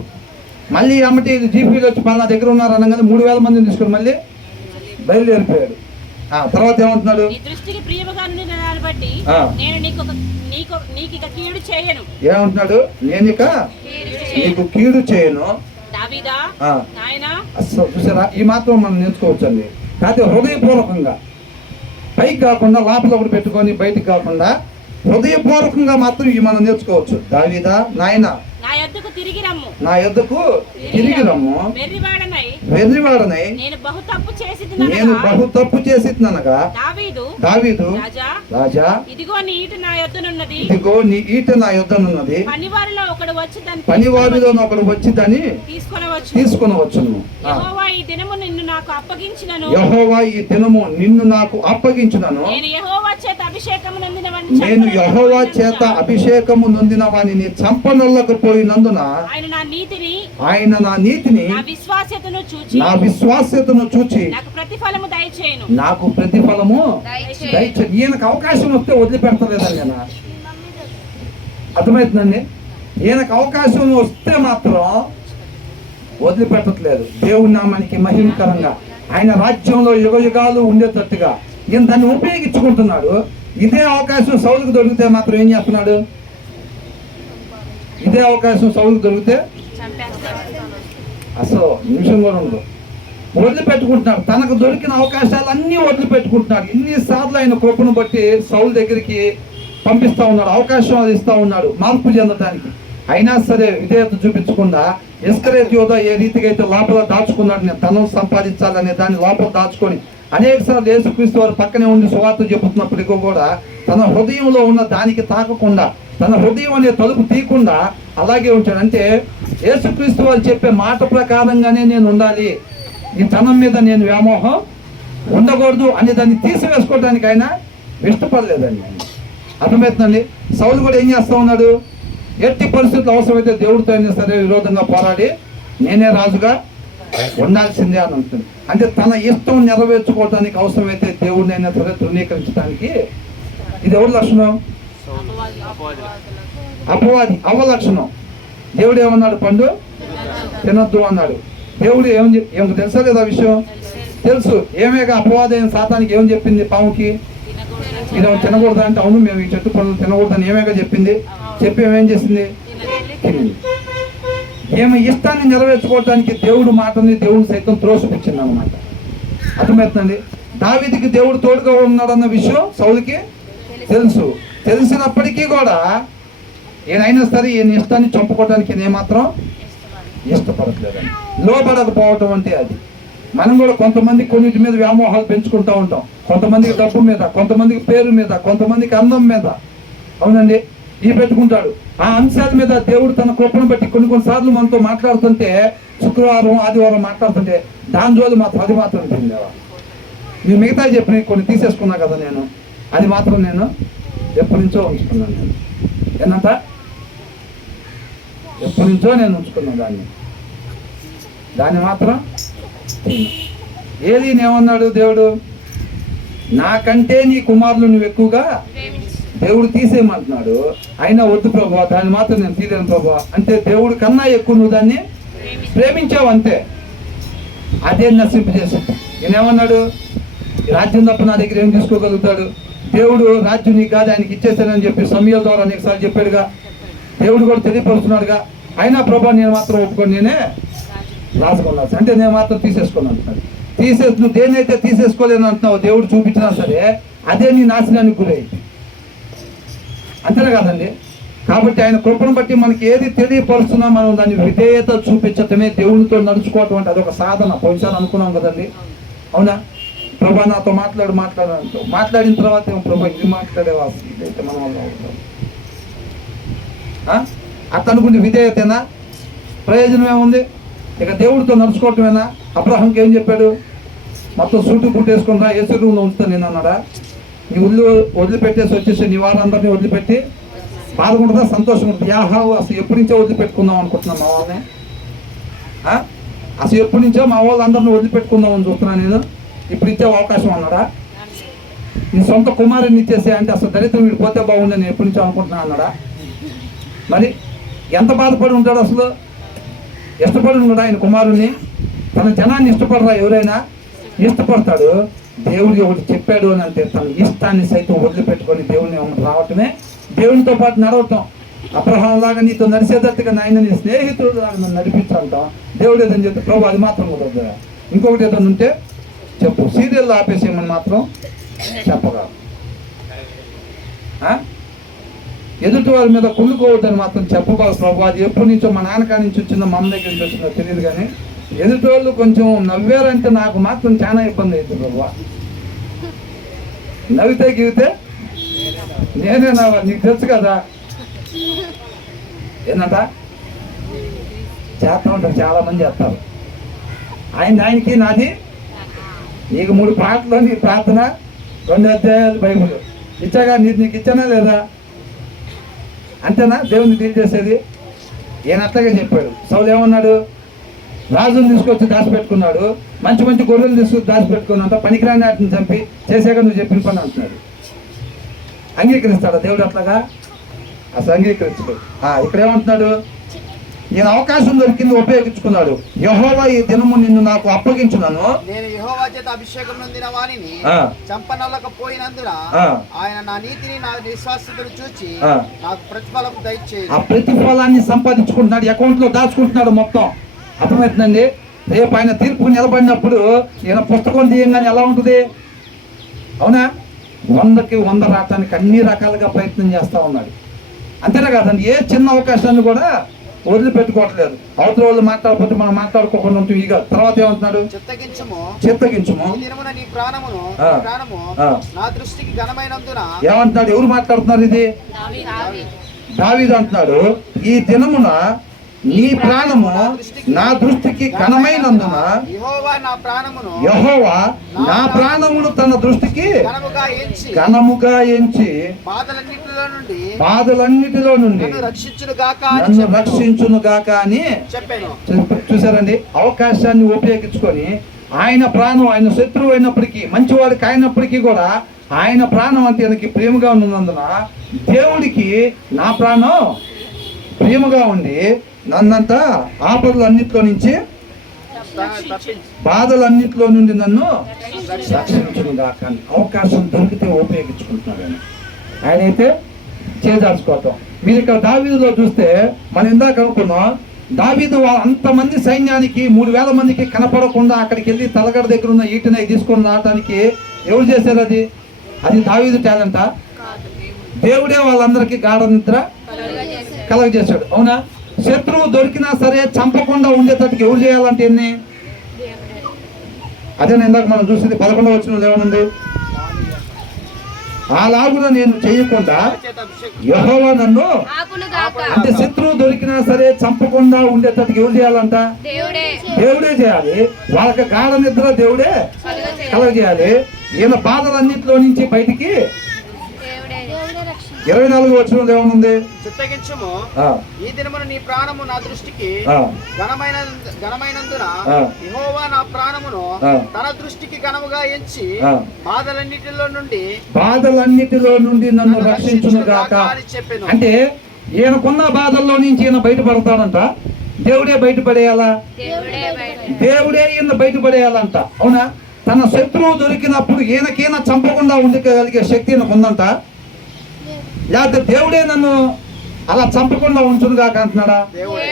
మళ్ళీ అమ్మటి జీపీలు వచ్చి పలానా దగ్గర ఉన్నారు అనగానే 3000 మందిని తీసుకుని మళ్ళీ బయలుదేరిపోయాడు. తర్వాత ఏమంటున్నాడు? ఏమంటున్నాడు? నేను ఇక నీకు కీడు చేయను. చూసారా, ఈ మాత్రం మనం నేర్చుకోవచ్చండి. కాకపోతే హృదయపూర్వకంగా, పైకి కాకుండా లోపల ఒకటి పెట్టుకొని బయటికి కాకుండా హృదయపూర్వకంగా మాత్రం ఇవి మనం నేర్చుకోవచ్చు. దావీదా, నాయనా నా యొద్దకు తిరిగి రమ్ము, వెర్రివాడనై నేను బహు తప్పు చేసినగా దావీదు రాజా, ఇదిగో నీ ఈట నా యొద్దనున్నది, పనివారిలో ఒకడు వచ్చి దాన్ని తీసుకొనవచ్చును. యెహోవా ఈ దినము నిన్ను నాకు అప్పగించునను, నేను యెహోవా చేత అభిషేకము నొందిన వానిని చంపనొల్లకు పోయినందున ఆయన నా నీతిని నా విశ్వాస్యతను చూచి నాకు ప్రతిఫలము దయచేయను. ఈయనకు అవకాశం వస్తే వదిలిపెడతలేదండి. ఆయన అర్థమవుతుందండి, ఈయనకు అవకాశం వస్తే మాత్రం వదిలిపెట్టట్లేదు. దేవుని నామానికి మహిమకరంగా ఆయన రాజ్యంలో యుగాలు ఉండేటట్టుగా ఈయన దాన్ని ఉపయోగించుకుంటున్నాడు. ఇదే అవకాశం సౌలుకు దొరికితే మాత్రం ఏం చేస్తున్నాడు? ఇదే అవకాశం సౌలుకు దొరికితే అసలు నిమిషం కూడా ఉండదు, వదిలిపెట్టుకుంటున్నాడు. తనకు దొరికిన అవకాశాలు అన్నీ వదిలిపెట్టుకుంటున్నాడు. ఇన్నిసార్లు ఆయన కోపను బట్టి సౌలు దగ్గరికి పంపిస్తా ఉన్నాడు, అవకాశం అది ఇస్తా ఉన్నాడు మార్పు చెందడానికి. అయినా సరే విధేయత చూపించకుండా ఇస్కరేతు యోధ ఏ రీతిగా అయితే లోపల దాచుకున్నాడు, నేను తనం సంపాదించాలనే దాన్ని లోపల దాచుకొని అనేక సార్లు యేసుక్రీస్తు వారు పక్కనే ఉండి సువార్త చెబుతున్నప్పటికీ కూడా తన హృదయంలో ఉన్న దానికి తాకకుండా, తన హృదయం అనే తలుపు తీయకుండా అలాగే ఉంటాడు. అంటే యేసుక్రీస్తు వారు చెప్పే మాట ప్రకారంగానే నేను ఉండాలి, ఈ తనం మీద నేను వ్యామోహం ఉండకూడదు అనే దాన్ని తీసివేసుకోవడానికి ఆయన ఇష్టపడలేదండి. అర్థమవుతుందండి. సౌలు కూడా ఏం చేస్తా ఉన్నాడు? ఎట్టి పరిస్థితులు అవసరమైతే దేవుడితో అయినా సరే విరోధంగా పోరాడి నేనే రాజుగా ఉండాల్సిందే అని అంటుంది. అంటే తన ఇష్టం నెరవేర్చుకోవడానికి అవసరమైతే దేవుడిని అయినా సరే తృణీకరించడానికి. ఇది ఎవరి లక్షణం? అపవాది అవలక్షణం. దేవుడు ఏమన్నాడు? పండు తినొద్దు అన్నాడు. దేవుడు ఏమో తెలుసా లేదా విషయం? తెలుసు. ఏమేగా అపవాదైన సాతానికి ఏమని చెప్పింది? పాముకి ఇది తినకూడదు అంటే, అవును మేము ఈ చెట్టు పనులు తినకూడదని ఏమేగా చెప్పింది. చెప్పి ఏమేం చేసింది? ఏమి ఇష్టాన్ని నెరవేర్చుకోవడానికి దేవుడు మాటని దేవుడు సైతం త్రోసిపుచ్చింది అన్నమాట. అర్థమవుతుందండి. దావీదుకి దేవుడు తోడుగా ఉన్నాడన్న విషయం సౌలుకి తెలుసు. తెలిసినప్పటికీ కూడా ఏదైనా సరే ఈయన ఇష్టాన్ని చంపుకోవడానికి ఏమాత్రం ఇష్టపడట్లేదండి. లోపడకపోవటం అంటే అది. మనం కూడా కొంతమంది కొన్నిటి మీద వ్యామోహాలు పెంచుకుంటూ ఉంటాం. కొంతమందికి డబ్బు మీద, కొంతమందికి పేరు మీద, కొంతమందికి అందం మీద, అవునండి, ఈ పెట్టుకుంటాడు. ఆ అంశాల మీద దేవుడు తన కృపను బట్టి కొన్నిసార్లు మనతో మాట్లాడుతుంటే, శుక్రవారం ఆదివారం మాట్లాడుతుంటే దాని రోజు మాత్రం అది మాత్రం తిందేవా నువ్వు మిగతా చెప్పిన కొన్ని తీసేసుకున్నా కదా నేను, అది మాత్రం నేను ఎప్పటి నుంచో ఉంచుకున్నాను. నేను ఏంటంట ఎప్పటి నుంచో నేను ఉంచుకున్నాను దాన్ని మాత్రం. ఏది ఏమన్నాడు దేవుడు? నాకంటే నీ కుమారులు నువ్వు ఎక్కువగా దేవుడు తీసేయమంటున్నాడు. అయినా వద్దు ప్రభా, దాన్ని మాత్రం నేను తీయలేను ప్రభా అంటే దేవుడి కన్నా ఎక్కువ నువ్వు దాన్ని ప్రేమించావు అంతే. అదే నశింపజేసింది. నేనేమన్నాడు? రాజ్యం తప్ప నా దగ్గర ఏం తీసుకోగలుగుతాడు? దేవుడు రాజ్యం నీకు కాదు, ఆయనకి ఇచ్చేసానని చెప్పి సమయాల ద్వారా అనేకసార్లు చెప్పాడుగా. దేవుడు కూడా తెలియపరుస్తున్నాడుగా. అయినా ప్రభా నేను మాత్రం ఒప్పుకొని నేనే రాసుకున్నాను అంటే నేను మాత్రం తీసేసుకున్నాను అంటున్నాడు. నువ్వు దేన్నైతే తీసేసుకోలేను అంటున్నావు దేవుడు చూపించినా సరే అదే నీ నాశనానికి గురైంది. అంతేనా కదండి? కాబట్టి ఆయన కృపను బట్టి మనకి ఏది తెలియపరుస్తున్నా మనం దాన్ని విధేయత చూపించటమే, దేవునితో నడుచుకోవటం అంటే అదొక సాధన. పోయినసారి అనుకున్నాం కదండి, అవునా? ప్రభా నాతో మాట్లాడంటూ మాట్లాడిన తర్వాత ఏమో ప్రభా ఇది మాట్లాడేవా, ఇదైతే మనం వల్ల అవుతాం అట్లా అనుకుంటే విధేయతేనా? ప్రయోజనం ఏముంది? ఇక దేవుడితో నడుచుకోవటమేనా? అబ్రహాంకి ఏం చెప్పాడు? మొత్తం సూటు కుట్టేసుకుంటా ఏసు రూమ్లో ఉంచుతాను నేను అన్నాడా? నీ ఉల్లు వదిలిపెట్టేసి వచ్చేసి నీ వారందరినీ వదిలిపెట్టి బాధకుంటుందా, సంతోషం ఉంటుంది? యాహావు అసలు ఎప్పటి నుంచో వదిలిపెట్టుకుందాం అనుకుంటున్నాం మా వాళ్ళని. అసలు ఎప్పటి నుంచో మా వాళ్ళందరినీ వదిలిపెట్టుకుందాం అని చూస్తున్నాను నేను, ఇప్పుడు ఇచ్చే అవకాశం అన్నాడా? నీ సొంత కుమారుని ఇచ్చేసే అంటే అసలు దరిద్రం వీడు పోతే బాగుందని నేను ఎప్పటి నుంచో అనుకుంటున్నా అన్నాడా? మరి ఎంత బాధపడి ఉంటాడు అసలు? ఇష్టపడి ఉన్నాడు ఆయన కుమారుణ్ణి? తన జనాన్ని ఇష్టపడరా ఎవరైనా? ఇష్టపడతాడు. దేవుడికి ఒకటి చెప్పాడు అని అంటే తన ఇష్టాన్ని సైతం వదిలిపెట్టుకొని దేవుడిని రావటమే, దేవునితో పాటు నడవటం. అబ్రహాం లాగా నీతో నడిచేటట్టుగా నాయన నీ స్నేహితుడు లాగా నన్ను నడిపించాలంటాం. దేవుడు ఏదని చెప్తే ప్రభు అది మాత్రం కుదరదు. ఇంకొకటి ఏదైనా ఉంటే చెప్పు, సీరియల్లో ఆపేసేయమని మాత్రం చెప్పగలరు. ఎదుటి వారి మీద కుళ్ళుకోవద్దని మాత్రం చెప్పగలరు ప్రభు. అది ఎప్పటి నుంచో మా నాన్నకాడి నుంచి వచ్చిందో మా అమ్మ దగ్గర నుంచి వచ్చిందో తెలియదు, కానీ ఎదుటి వాళ్ళు కొంచెం నవ్వారంటే నాకు మాత్రం చాలా ఇబ్బంది అవుతుంది ప్రభు. నవ్వితే గీవితే నేనే నవ్వ, నీకు తెలుసు కదా. ఏంటంట చేస్తూ ఉంటారు, చాలా మంది చేస్తారు. ఆయనకి నాది. నీకు 3 పాటలు, నీ ప్రార్థన 2 అధ్యాయాలు బైబుల్ ఇచ్చాగా, నీకు ఇచ్చానా లేదా? అంతేనా దేవుని డీల్ చేసేది? ఈయన అట్లాగే చెప్పాడు. సౌలు ఏమన్నాడు? రాజును తీసుకొచ్చి దాచిపెట్టుకున్నాడు, మంచి మంచి గొర్రెలు తీసుకొచ్చి దాచిపెట్టుకున్నంత పనికిరాని వాటిని చంపి చేసాక నువ్వు చెప్పిన పని అంటున్నాడు. అంగీకరిస్తాడా దేవుడు అట్లాగా? అసలు అంగీకరించడు. ఇక్కడ ఏమంటున్నాడు? నేను అవకాశం దొరికింది ఉపయోగించుకున్నాడు. యెహోవా ఈ దినము నిన్ను నాకు అప్పగించున్నాను, నేను యెహోవా చేత అభిషేకం నొందిన వానిని చంపనల్లకపోయినందున ఆయన నా నీతిని నా విశ్వాసతను చూచి నాకు ప్రతిఫలం దయచేయి. ఆ ప్రతిఫలాన్ని సంపాదించుకుంటున్నాడు, అకౌంట్ లో దాచుకుంటున్నాడు మొత్తం. అర్థమవుతుందండి? రేపు ఆయన తీర్పు నిలబడినప్పుడు ఈయన పుస్తకం తీయంగానే ఎలా ఉంటుంది? అవునా? 100కి 100 రావటానికి అన్ని రకాలుగా ప్రయత్నం చేస్తూ ఉన్నాడు. అంతేనా కాదండి? ఏ చిన్న అవకాశాన్ని కూడా వదిలిపెట్టుకోవట్లేదు. అవతల వాళ్ళు మాట్లాడకపోతే మనం మాట్లాడుకోకుండా ఉంటాం. ఇక తర్వాత ఏమంటున్నాడు? చిత్తగించుము నీ ప్రాణము నా దృష్టికి ఘనమైనందున. ఏమంటున్నాడు? ఎవరు మాట్లాడుతున్నారు? ఇది దావీదు అంటున్నాడు. ఈ దినమున నీ ప్రాణము నా దృష్టికి ఘనమైనందున యెహోవా నా ప్రాణమును తన దృష్టికి ఘనముగా ఎంచి బాధలన్నిటిలో నుండి నన్ను రక్షించును గాక అని చెప్పాను. చూసారండి? అవకాశాన్ని ఉపయోగించుకొని ఆయన ప్రాణం, ఆయన శత్రువు అయినప్పటికీ, మంచివాడికి అయినప్పటికీ కూడా ఆయన ప్రాణం అంటే ఆయనకి ప్రేమగా ఉన్నందున దేవుడికి నా ప్రాణం ప్రేమగా ఉండి నన్నంతా ఆపదలన్నిట్లో నుంచి, బాధలన్నిట్లో నుండి నన్ను రక్షించును గాక. అవకాశం దొరికితే ఉపయోగించుకుంటున్నాడు ఆయన అయితే చేదార్చుకోవటం. మీరు ఇక్కడ దావీదులో చూస్తే మనం ఇందాక అనుకున్నాం, దావీదు అంతమంది సైన్యానికి 3000 మందికి కనపడకుండా అక్కడికి వెళ్ళి తలగడ దగ్గర ఉన్న ఈటనై తీసుకొని రావడానికి ఎవరు చేశారు? అది దావీదు టాలెంటా? దేవుడే వాళ్ళందరికీ గాఢ నిద్ర కలగజేశాడు. అవునా? శత్రువు దొరికినా సరే చంపకుండా ఉండేటట్టుకు ఎవరు చేయాలంటే ఎన్ని? అదే ఇందాక మనం చూసింది 11వ వచనంలో ఏమనుంది? అలాగున నేను చేయకుండా చేత అభిషేకం యెహోవా నన్ను ఆపునుగాక. అంటే శత్రువు దొరికినా సరే చంపకుండా ఉండేటట్టుగా ఎవరు చేయాలంట? దేవుడే దేవుడే చేయాలి. వాళ్ళకి గాఢ నిద్ర దేవుడే కలగజేయాలి. ఈయన బాధలన్నింటిలో నుంచి బయటికి దేవుడే 24 వచనంలో ఏమనుంది? చిత్తగించుము. ఆ, ఈ దినమున నీ ప్రాణము నా దృష్టికి ఆ, ఘనమైనందున ఆ. యెహోవా నా ప్రాణమును ఆ. తన దృష్టికి ఘనముగా ఎంచి ఆ. బాధలన్నిటిలో నుండి బాధలన్నిటిలో నుండి నన్ను రక్షించును గాక అని చెప్పెను. అంటే ఈయనకున్న బాధల్లో నుంచి ఈయన బయటపడతాడంట. దేవుడే బయటపడేయాలా? దేవుడే బయట దేవుడే ఈయన బయటపడేయాలంట. అవునా? తన శత్రువు దొరికినప్పుడు ఈయనకైనా చంపకుండా ఉండగలిగే శక్తి ఈయనకు ఉందంట. లేకపోతే దేవుడే నన్ను అలా చంపకుండా ఉంచును గాక అంటున్నాడా? దేవుడే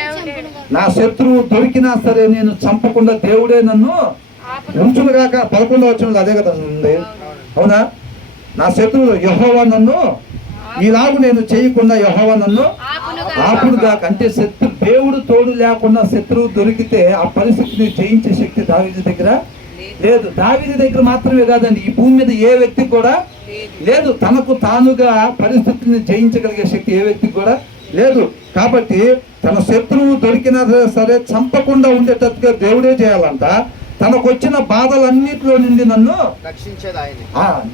నా శత్రువు దొరికినా సరే నేను చంపకుండా దేవుడే నన్ను ఉంచును గాక. 11వ వచనంలో అదే కదా ఉంది. అవునా? నా శత్రువు యెహోవా నన్ను ఈలాగు నేను చేయకుండా యెహోవా నన్ను ఆపును గాక. అంటే దేవుడు తోడు లేకుండా శత్రువు దొరికితే ఆ పరిస్థితిని జయించే శక్తి దావీదు దగ్గర లేదు. దావీదు దగ్గర మాత్రమే కాదండి, ఈ భూమి మీద ఏ వ్యక్తికి కూడా లేదు. తనకు తానుగా పరిస్థితిని జయించగలిగే శక్తి ఏ వ్యక్తికి కూడా లేదు. కాబట్టి తన శత్రువు దొరికినా సరే చంపకుండా ఉండేటట్టుగా దేవుడే చేయాలంట. తనకు వచ్చిన బాధలన్నిటిలో నుండి నన్ను రక్షించేది ఆయన.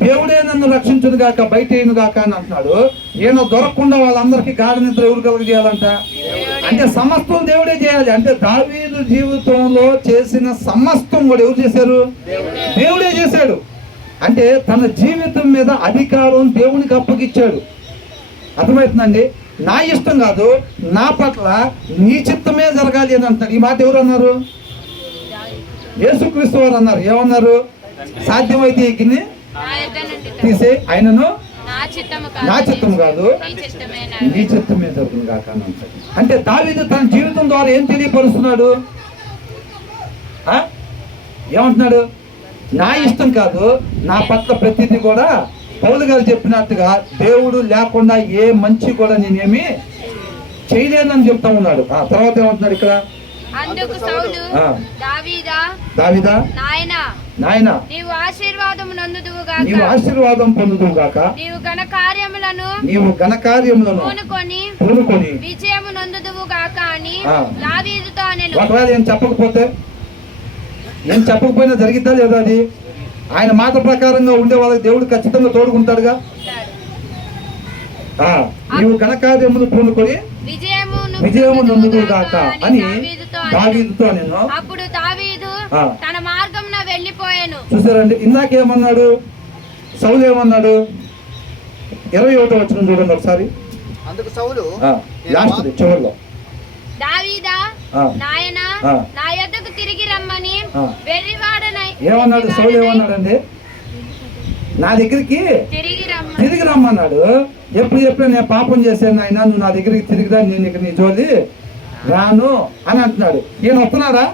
దేవుడే నన్ను రక్షించును గాక, బయట ఏను గాక అని అంటున్నాడు. ఈయన దొరకకుండా వాళ్ళందరికీ గాఢ నిద్ర ఎవరు కలుగజేయాలంట? అంటే సమస్తం దేవుడే చేయాలి. అంటే దావీదు జీవితంలో చేసిన సమస్తం కూడా ఎవరు చేశారు? దేవుడే చేశాడు. అంటే తన జీవితం మీద అధికారం దేవునికి అప్పగిచ్చాడు. అర్థమవుతుందండి? నా ఇష్టం కాదు, నా పట్ల నీ చిత్తమే జరగాలి అని అంటాడు. ఈ మాట ఎవరు అన్నారు? యేసుక్రీస్తు వారు అన్నారు. ఏమన్నారు? సాధ్యమైతే ఈ గిన్నె తీసే, ఆయనను నా చిత్తం కాదు నీ చిత్తమే జరుగుతుంది కాక అని అంటాడు. అంటే దావీదు తన జీవితం ద్వారా ఏం తెలియపరుస్తున్నాడు? ఏమంటున్నాడు? నా ఇష్టం కాదు, నా పట్ల ప్రతిదీ కూడా పౌలు గారు చెప్పినట్టుగా దేవుడు లేకుండా ఏ మంచి కూడా నేనేమి చేయలేనని చెప్తా ఉన్నాడు. తర్వాత ఏమంటున్నాడు ఇక్కడ? అందుకు సౌలు దావీదా నాయనా నీవు ఆశీర్వాదం నీవు ఆశీర్వాదం పొందుదువు గాక, నీవు ఘనకార్యములను పూనుకొని విజయము నందుదువు గాక అని ఆ. దావీదుతో అనెను. ఒకవేళ ఏం చెప్పకపోయినా జరిగిద్దా లేదా? అది ఆయన మాట ప్రకారంగా ఉండే వాళ్ళకి దేవుడు ఖచ్చితంగా తోడుకుంటాడుగా. నీవు ఘనకార్యములు పూనుకొని విజయము నందుదువు గాక అని దావీదుతో నేను. అప్పుడు దావీదు తన మార్గంన వెళ్ళిపోయాను. చూసారండి, ఇందాకేమన్నాడు? సౌలు ఏమన్నాడు? 21వ వచనం చూడండి ఒకసారి. అందుకు సౌలు లాస్ట్ చివరిలో దావీదా నాయనా నా యొద్దకు తిరిగి రమ్మని వెర్రివాడనై ఏమన్నాడు? సౌలు ఏమన్నాడండి? నా దగ్గరికి తిరిగి రమ్మన్నాడు. ఎప్పుడు నేను పాపం చేశాను ఆయన, నువ్వు నా దగ్గరికి తిరిగిరా, నేను ఇక్కడ నీ జోలి రాను అని అంటున్నాడు. ఈయన వస్తున్నాడా?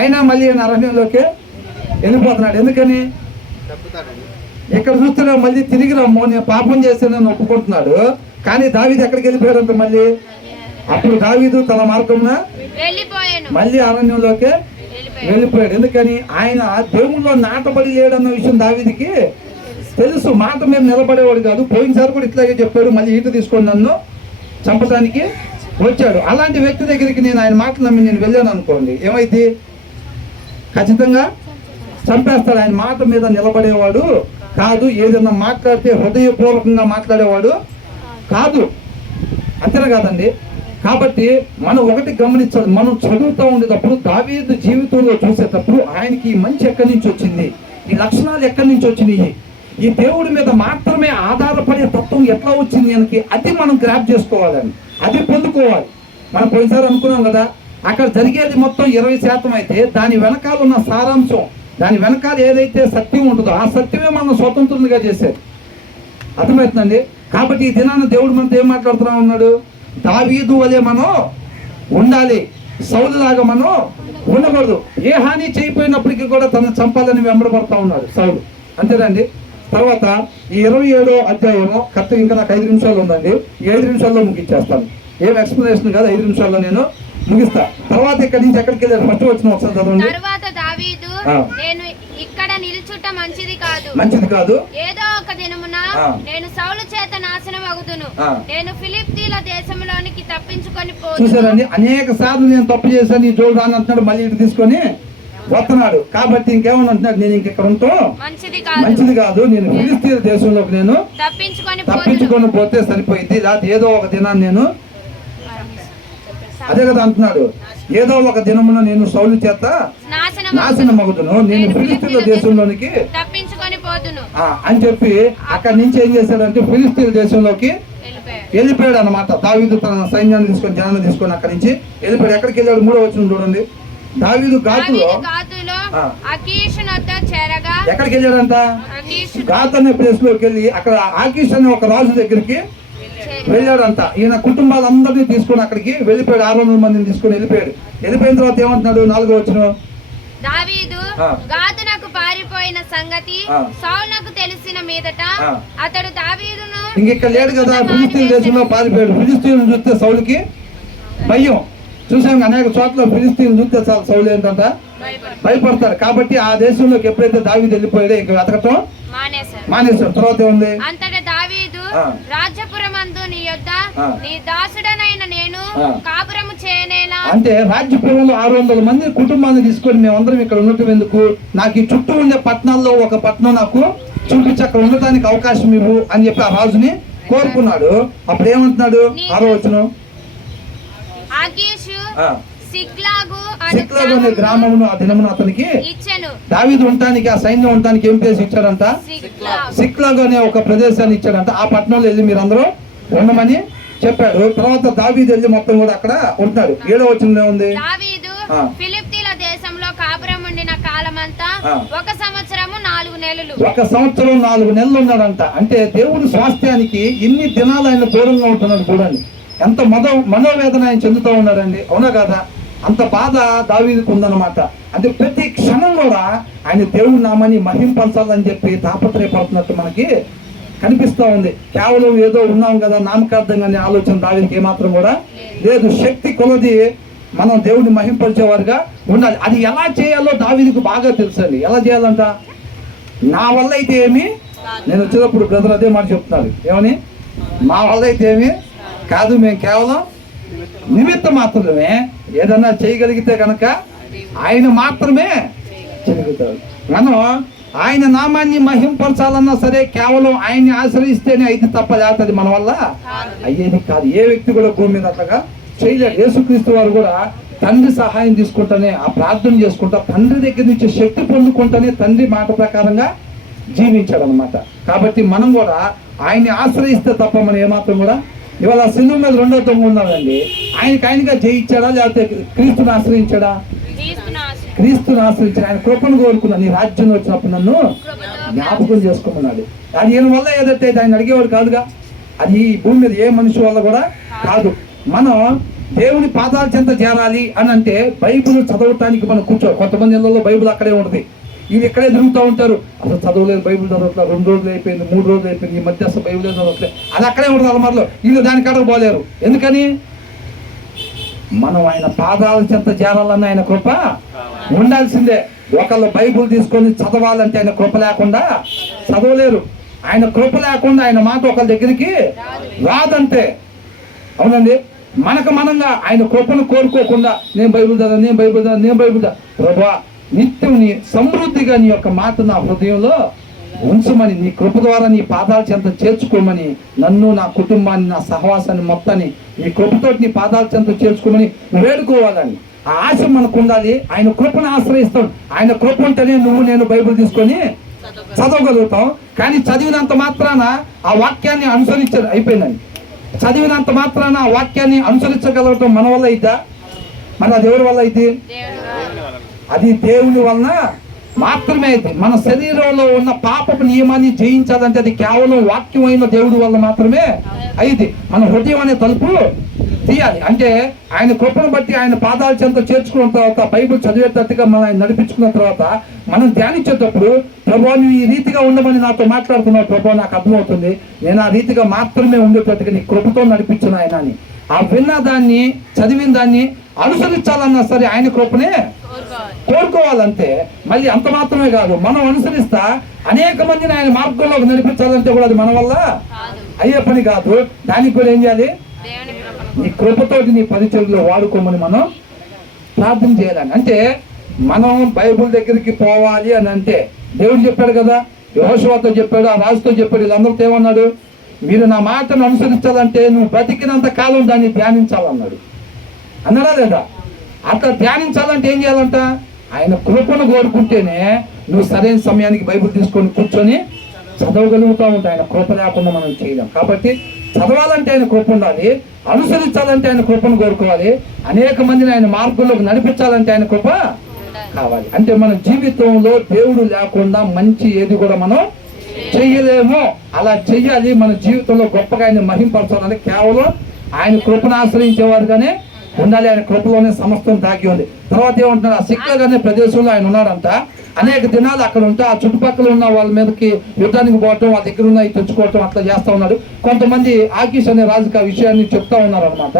అయినా మళ్ళీ ఈయన అరణ్యంలోకి వెళ్ళిపోతున్నాడు. ఎందుకని? ఇక్కడ చూస్తున్నా మళ్ళీ తిరిగి రమ్ము, నేను పాపం చేశానని ఒప్పుకుంటున్నాడు. కానీ దావీదు ఎక్కడికి వెళ్ళిపోయాడంట? మళ్ళీ అప్పుడు దావీదు తన మార్గంలో మళ్ళీ అరణ్యంలోకి వెళ్ళిపోయాడు. ఎందుకని? ఆయన దేవుల్లో నాటబడి లేడన్న విషయం దావీదుకి తెలుసు. మాట మీద నిలబడేవాడు కాదు. పోయినసారి కూడా ఇట్లాగే చెప్పాడు, మళ్ళీ ఈట తీసుకొని నన్ను చంపడానికి వచ్చాడు. అలాంటి వ్యక్తి దగ్గరికి నేను ఆయన మాటలు నమ్మి నేను వెళ్ళాను అనుకోండి, ఏమైంది? ఖచ్చితంగా చంపేస్తాడు. ఆయన మాట మీద నిలబడేవాడు కాదు. ఏదైనా మాట్లాడితే హృదయపూర్వకంగా మాట్లాడేవాడు కాదు. అంతేనా కాదండి? కాబట్టి మనం ఒకటి గమనించాలి. మనం చదువుతూ ఉండేటప్పుడు దావీదు జీవితంలో చూసేటప్పుడు ఆయనకి ఈ మంచి ఎక్కడి నుంచి వచ్చింది, ఈ లక్షణాలు ఎక్కడి నుంచి వచ్చినాయి, ఈ దేవుడి మీద మాత్రమే ఆధారపడే తత్వం ఎట్లా వచ్చింది ఆయనకి, అది మనం గ్రాప్ చేసుకోవాలని, అది పొందుకోవాలి. మనం పోయినసారి అనుకున్నాం కదా, అక్కడ జరిగేది మొత్తం 20% అయితే దాని వెనకాల ఉన్న సారాంశం, దాని వెనకాల ఏదైతే సత్యం ఉంటుందో ఆ సత్యమే మనం స్వతంత్రులుగా చేసేది. అర్థమవుతుందండి? కాబట్టి ఈ దినాన దేవుడు మనతో ఏం మాట్లాడుతూ ఉన్నాడు? దావీదు వలె మనం ఉండాలి, సౌలు లాగా మనం ఉండకూడదు. ఏ హాని చేయకపోయినప్పటికీ కూడా తనను చంపాలని వెంబడబడతా ఉన్నాడు సౌలు. అంతేనండి. తర్వాత ఈ 27వ అధ్యాయము కరెక్ట్ ఇంకా నాకు 5 నిమిషాలు ఉందండి. ఈ 5 నిమిషాల్లో ముగించేస్తాను. ఏం ఎక్స్ప్లెనేషన్ కాదు, 5 నిమిషాల్లో నేను ముగిస్తా. తర్వాత ఇక్కడి నుంచి ఎక్కడికి వెళ్ళారు? ఫస్ట్ వచ్చిన ఒకసారి చదవండి. తరువాత దావీదు నేను ఇక్కడ నిల్చుట మంచిది కాదు. ఏదో ఒక దినమున నేను సౌలు చేత నాశనం అగుదును. నేను ఫిలిష్తీయుల దేశంలోనికి తప్పించుకొని పోదును. చూసారండి, అనేక సార్లు నేను తప్పు చేశాను, ఈ జోడు రాని అంటున్నాడు, మళ్ళీ ఇటు తీసుకొని వస్తున్నాడు. కాబట్టి ఇంకేమని అంటున్నాడు, నేను ఇంకెక్కడ ఉంటా మంచిది కాదు, నేను ఫిలిష్తీయుల దేశంలోకి నేను తప్పించుకొని పోతే సరిపోయింది, లేకపోతే ఏదో ఒక దినాన్ని నేను, అదే కదా అంటున్నాడు, ఏదో ఒక దినమున నేను సౌలు చేత నాశనం అగుదును, నేను ఫిలిష్తీయుల దేశంలోనికి తప్పించుకొని పోదును అని చెప్పి అక్కడి నుంచి ఏం చేశాడంటే ఫిలిష్తీయుల దేశంలోకి వెళ్ళిపోయాడు అన్నమాట. దావీదు తన సైన్యాన్ని తీసుకొని జనాన్ని తీసుకొని అక్కడి నుంచి వెళ్ళిపోయాడు. ఎక్కడికి వెళ్ళాడు? 3వ వచనం చూడండి. దావీదు గాతులో ఎక్కడికి వెళ్ళాడంట? గాత్ అనే ప్లేస్ లోకి వెళ్ళి అక్కడ ఆకీష్ అనే ఒక రాజు దగ్గరికి వెళ్ళాడంట. ఈయన కుటుంబాలందరినీ తీసుకొని అక్కడికి వెళ్ళిపోయాడు. 600 మందిని తీసుకొని వెళ్ళిపోయాడు. వెళ్ళిపోయిన తర్వాత ఏమంటున్నాడు? 4వ వచనం, దావీదు గాతునకు పారిపోయిన సంగతి సౌలునకు తెలిసిన మీదట అతడు దావీదును ఇంకెక్కడ లేడు కదా, ఫిలిష్తీయుల దేశంలో పారిపోయాడు. ఫిలిష్తీయులను చూస్తే సౌలుకి భయం. చూసాం అనేక చోట్ల ఫిలిష్తీయులను చూస్తే చాలు సౌలు ఏంటంట భయపడతారు. కాబట్టి ఆ దేశంలోకి ఎప్పుడైతే దావీదు వెళ్ళిపోయాడో ఇంక వెతకటం మానేశాడు. తర్వాత ఏముంది? అంతటా దావీదు రాజ్యపురమందు నీ యొద్ద నీ దాసుడనైన నేను కాపురము చేయనేలా. అంటే రాజ్యపురంలో 600 మంది కుటుంబాన్ని తీసుకొని మేమందరం ఇక్కడ ఉండటం ఎందుకు? నాకు ఈ చుట్టూ ఉండే పట్టణాల్లో ఒక పట్టణం నాకు చూపించి అక్కడ ఉండటానికి అవకాశం ఇవ్వు అని చెప్పి ఆ రాజుని కోరుకున్నాడు. అప్పుడు ఏమంటున్నాడు? 6వ వచనం, సిక్లాగు అనే గ్రామమును ఆ దినమున అతనికి దావీదు ఉండటానికి, ఆ సైన్యం ఉండటానికి ఏం ప్లేస్ ఇచ్చాడంట? సిక్లాగు అనే ఒక ప్రదేశాన్ని ఇచ్చాడంట. ఆ పట్టణంలో వెళ్ళి మీరందరూ ఉండమని చెప్పాడు. తర్వాత దావీదు వెళ్ళి మొత్తం కూడా అక్కడ ఉంటున్నాడు. 7వ వచనంలో ఉంది, ఫిలిష్తీయుల దేశంలో కాపురం ఉండిన కాలమంతా 1 సంవత్సరము 4 నెలలు. 1 సంవత్సరం 4 నెలలు ఉన్నాడంట. అంటే దేవుడి స్వాస్థ్యానికి ఇన్ని దినాలు ఆయన దూరంగా ఉంటున్నాడు. చూడండి ఎంత మనోవేదన ఆయన చెందుతూ ఉన్నాడండి, అవునా కదా? అంత బాధ దావీదుకు ఉందన్నమాట. అంటే ప్రతి క్షణం కూడా ఆయన దేవుడి నామాన్ని మహింపరచాలని చెప్పి తాపత్రయపడుతున్నట్టు మనకి కనిపిస్తూ ఉంది. కేవలం ఏదో ఉన్నాం కదా నామకార్థంగా అనే ఆలోచన దావీదుకి ఏమాత్రం కూడా లేదు. శక్తి కొలది మనం దేవుడిని మహింపరిచేవారుగా ఉండాలి. అది ఎలా చేయాలో దావీదుకు బాగా తెలుసు అండి. ఎలా చేయాలంట? నా వల్ల అయితే ఏమి, నేను వచ్చినప్పుడు బ్రదర్ అదే మాట చెప్తున్నారు, ఏమని? మా వల్ల అయితే ఏమి కాదు, మేము కేవలం నిమిత్తం మాత్రమే. ఏదన్నా చేయగలిగితే కనుక ఆయన మాత్రమే చేయగలుగుతాడు. మనం ఆయన నామాన్ని మహింపరచాలన్నా సరే కేవలం ఆయన్ని ఆశ్రయిస్తేనే అయితే తప్ప లేకపోతే మన వల్ల అయ్యేది కాదు. ఏ వ్యక్తి కూడా భూమి మీద అట్లాగా చేయలేడు. యేసుక్రీస్తు వారు కూడా తండ్రి సహాయం తీసుకుంటానే, ఆ ప్రార్థన చేసుకుంటా, తండ్రి దగ్గర నుంచి శక్తి పొందుకుంటానే తండ్రి మాట ప్రకారంగా జీవించాడు అనమాట. కాబట్టి మనం కూడా ఆయన్ని ఆశ్రయిస్తే తప్ప మనం ఏమాత్రం కూడా, ఇవాళ సిలువ మీద 2వ దొంగ ఉన్నాడండి, ఆయనగా జయించాడా లేకపోతే క్రీస్తుని ఆశ్రయించాడా? క్రీస్తుని ఆశ్రయించాడు. ఆయన కృపను కోరుకున్నా, నీ రాజ్యం వచ్చినప్పుడు నన్ను జ్ఞాపకం చేసుకోమన్నాడు. అది ఈయన వల్ల ఏదైతే ఆయన అడిగేవాడు కాదుగా, అది ఈ భూమి మీద ఏ మనిషి వల్ల కూడా కాదు. మనం దేవుని పాదాల చెంత చేరాలి అని అంటే బైబిల్ చదవటానికి మనం కూర్చో. కొంతమంది ఇళ్ళలో బైబిల్ అక్కడే ఉంటుంది, వీళ్ళు ఇక్కడే తిరుగుతూ ఉంటారు. అసలు చదవలేదు, బైబిల్ చదవట్లేదు, 2 రోజులు అయిపోయింది, 3 రోజులు అయిపోయింది, ఈ మధ్య అసలు బైబిల్ చదవట్లేదు, అది అక్కడే ఉంటుంది అలమారులో. వీళ్ళు దాని కాడకు పోలేరు. ఎందుకని? మనం ఆయన పాదాల చెంత చేరాలన్న ఆయన కృప ఉండాల్సిందే. ఒకళ్ళు బైబిల్ తీసుకొని చదవాలంటే ఆయన కృప లేకుండా చదవలేరు. ఆయన కృప లేకుండా ఆయన మాట ఒకళ్ళ దగ్గరికి రాదంటే, అవునండి. మనకు మనంగా ఆయన కృపను కోరుకోకుండా నేను బైబిల్ చదవ ప్రభా నిత్యం నీ సమృద్ధిగా నీ యొక్క మాట నా హృదయంలో ఉంచమని, నీ కృప ద్వారా నీ పాదాల చెంత చేర్చుకోమని, నన్ను నా కుటుంబాన్ని నా సహవాసాన్ని మొత్తాన్ని నీ కృపతో నీ పాదాల చెంత చేర్చుకోమని వేడుకోవాలని ఆ ఆశ మనకు ఉండాలి. ఆయన కృపను ఆశ్రయిస్తాం. ఆయన కృప ఉంటేనే నువ్వు నేను బైబిల్ తీసుకొని చదవగలుగుతాం. కానీ చదివినంత మాత్రాన ఆ వాక్యాన్ని అనుసరించడం అయిపోయిందండి. చదివినంత మాత్రాన ఆ వాక్యాన్ని అనుసరించగలగటం మన వల్ల అయిద్దా? మరి అది ఎవరి వల్ల అయితే? అది దేవుని వలన మాత్రమే అయితే. మన శరీరంలో ఉన్న పాపపు నియమాన్ని జయించాలంటే అది కేవలం వాక్యమైన దేవుడి వల్ల మాత్రమే అయింది. మన హృదయం అనే తలుపు తీయాలి. అంటే ఆయన కృపను బట్టి ఆయన పాదాల చెంత చేర్చుకున్న తర్వాత, బైబిల్ చదివేటట్టుగా మనం ఆయన నడిపించుకున్న తర్వాత, మనం ధ్యానించేటప్పుడు ప్రభు నువ్వు ఈ రీతిగా ఉండమని నాతో మాట్లాడుతున్నావు ప్రభు, నాకు అర్థమవుతుంది, నేను ఆ రీతిగా మాత్రమే ఉండేటట్టుగా నీ కృపతో నడిపించిన ఆయన అని ఆ విన్న దాన్ని చదివిన దాన్ని అనుసరించాలన్నా సరే ఆయన కృపనే కోరుకో. తెలుసుకోవాలంటే మళ్ళీ అంత మాత్రమే కాదు, మనం అనుసరిస్తా అనేక మందిని ఆయన మార్గంలోకి నడిపించాలంటే కూడా అది మన వల్ల అయ్యే పని కాదు. దానికి కూడా ఏం చేయాలి? దేవుని కృపను నీ కృపతోటి నీ పరిచర్యలో వాడుకోమని మనం ప్రార్థన చేయాలని. అంటే మనం బైబుల్ దగ్గరికి పోవాలి అని అంటే దేవుడు చెప్పాడు కదా, యెహోషువతో చెప్పాడు, ఆ రాజుతో చెప్పాడు, వీళ్ళందరితో ఏమన్నాడు? మీరు నా మాటను అనుసరించాలంటే నువ్వు బ్రతికినంత కాలం దాన్ని ధ్యానించాలన్నాడు. అన్నాడా లేదా? అట్లా ధ్యానించాలంటే ఏం చేయాలంట? ఆయన కృపను కోరుకుంటేనే నువ్వు సరైన సమయానికి బైబిల్ తీసుకొని కూర్చొని చదవగలుగుతూ ఉంటావు. ఆయన కృప లేకుండా మనం చేయలేం. కాబట్టి చదవాలంటే ఆయన కృప ఉండాలి, అనుసరించాలంటే ఆయన కృపను కోరుకోవాలి, అనేక మందిని ఆయన మార్గంలోకి నడిపించాలంటే ఆయన కృప కావాలి. అంటే మన జీవితంలో దేవుడు లేకుండా మంచి ఏది కూడా మనం చెయ్యలేము. అలా చెయ్యాలి. మన జీవితంలో గొప్పగా ఆయన మహింపరచాలంటే కేవలం ఆయన కృపను ఆశ్రయించేవారుగానే ఉండాలి. ఆయన కృపలోనే సమస్తం దాగి ఉంది. తర్వాత ఏమంటున్నారు? ఆ సిక్లగ్ అనే ప్రదేశంలో ఆయన ఉన్నాడంట. అనేక దినాలు అక్కడ ఉంటే ఆ చుట్టుపక్కల ఉన్న వాళ్ళ మీదకి యుద్ధానికి పోవటం, వాళ్ళ దగ్గర ఉన్నాయి తెచ్చుకోవటం అట్లా చేస్తూ ఉన్నాడు. కొంతమంది ఆకీష్ అనే రాజుకి ఆ విషయాన్ని చెప్తా ఉన్నారు అనమాట.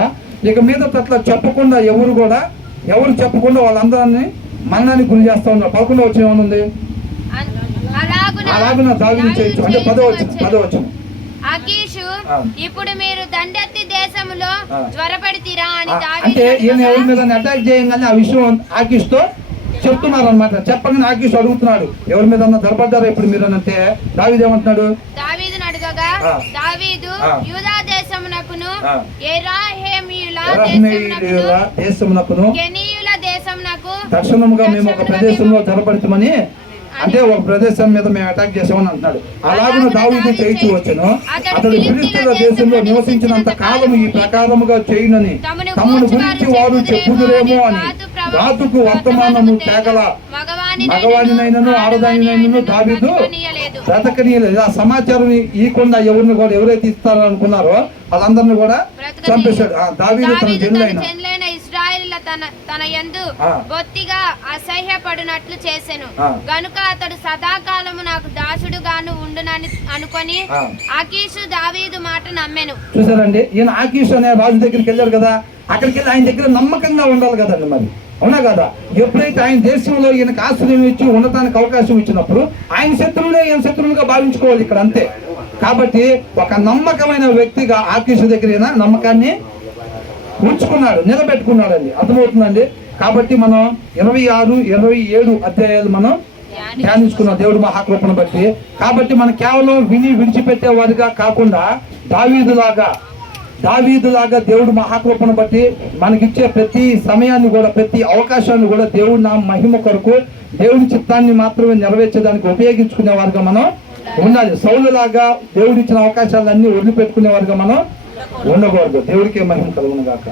ఇక మీద అట్లా చెప్పకుండా ఎవరు చెప్పకుండా వాళ్ళందరినీ మరణానికి గురి చేస్తా ఉన్నారు. 11వ వచనం ఏమనుంది? అలాగున దావీదు చేయొచ్చు. అంటే 10వ వచనం ఆకీషు ఇప్పుడు మీరు దండెత్తి దేశంలో జ్వరపడితీరా అని అంటే ఈయన ఎవరి మీద అటాక్ చేయగానే ఆ విషయం ఆకీష్ తో చెప్తున్నారు అనమాట. చెప్పగానే ఆకీష్ అడుగుతున్నాడు, ఎవరి మీద జ్వరపడ్డారా ఇప్పుడు మీరు అంటే దావీదు ఏమంటున్నాడు? దావీదును అడగగా దావీదు యూదా దేశమునకును యెరహ్మెయేయుల దేశమునకును కెనీయుల దేశమునకు దర్శనముగా మేము ఒక ప్రదేశంలో జ్వరపడతామని, అంటే ఒక ప్రదేశం మీద మేము అటాక్ చేసామని అంటున్నాడు. అలాగే దావీదు చేయించి వచ్చాను. అతడు ఫిలిష్తీయుల దేశంలో నివసించినంత కాలం ఈ ప్రకారముగా చేయునని తమను గురించి వారు చెప్పుదురేమో అని గాతుకు వర్తమానము తేగల మగవాడినైనను ఆడదానినైనను దావీదు బ్రతకనీయలేదు. ఆ సమాచారం ఇవ్వకుండా ఎవరైతే ఇస్తారనుకున్నారో వాళ్ళందరినీ కూడా చంపేశాడు. దావీదు తన జనులైన ఇశ్రాయేలీయుల తన యందు బొత్తిగా అసహ్యపడినట్లు చేసెను గనుక అతడు సదాకాలము నాకు దాసుడుగాను ఉండునని అనుకొని ఆకీషు దావీదు మాట నమ్మెను. చూసారండి, ఈయన ఆకీషు అనే రాజు దగ్గరికి వెళ్ళారు కదా, అక్కడికి వెళ్ళి ఆయన దగ్గర నమ్మకంగా ఉండాలి కదండి. మరి అవునా కదా? ఎప్పుడైతే ఆయన దేశంలో ఈయనకు ఆశ్రయం ఇచ్చి ఉండటానికి అవకాశం ఇచ్చినప్పుడు ఆయన శత్రువులే ఈయన శత్రువులుగా భావించుకోవాలి ఇక్కడ, అంతే. కాబట్టి ఒక నమ్మకమైన వ్యక్తిగా ఆకీషు దగ్గర నమ్మకాన్ని ఉంచుకున్నాడు, నిలబెట్టుకున్నాడండి. అర్థమవుతుందండి? కాబట్టి మనం 26, 27 అధ్యాయాలు మనం ధ్యానించుకున్నాం దేవుడు మహాకృపను బట్టి. కాబట్టి మనం కేవలం విని విడిచిపెట్టే వారిగా కాకుండా దావీదులాగా దేవుడు మహాకృపను బట్టి మనకిచ్చే ప్రతి సమయాన్ని కూడా, ప్రతి అవకాశాన్ని కూడా దేవుడు నా మహిమ కొరకు, దేవుడి చిత్తాన్ని మాత్రమే నెరవేర్చేదానికి ఉపయోగించుకునే వారిగా మనం ఉండాలి. సౌలులాగా దేవుడు ఇచ్చిన అవకాశాలన్నీ వదిలిపెట్టుకునే వారిగా మనం ఉండకూడదు. దేవుడికే మహిమ కలుగును గాక.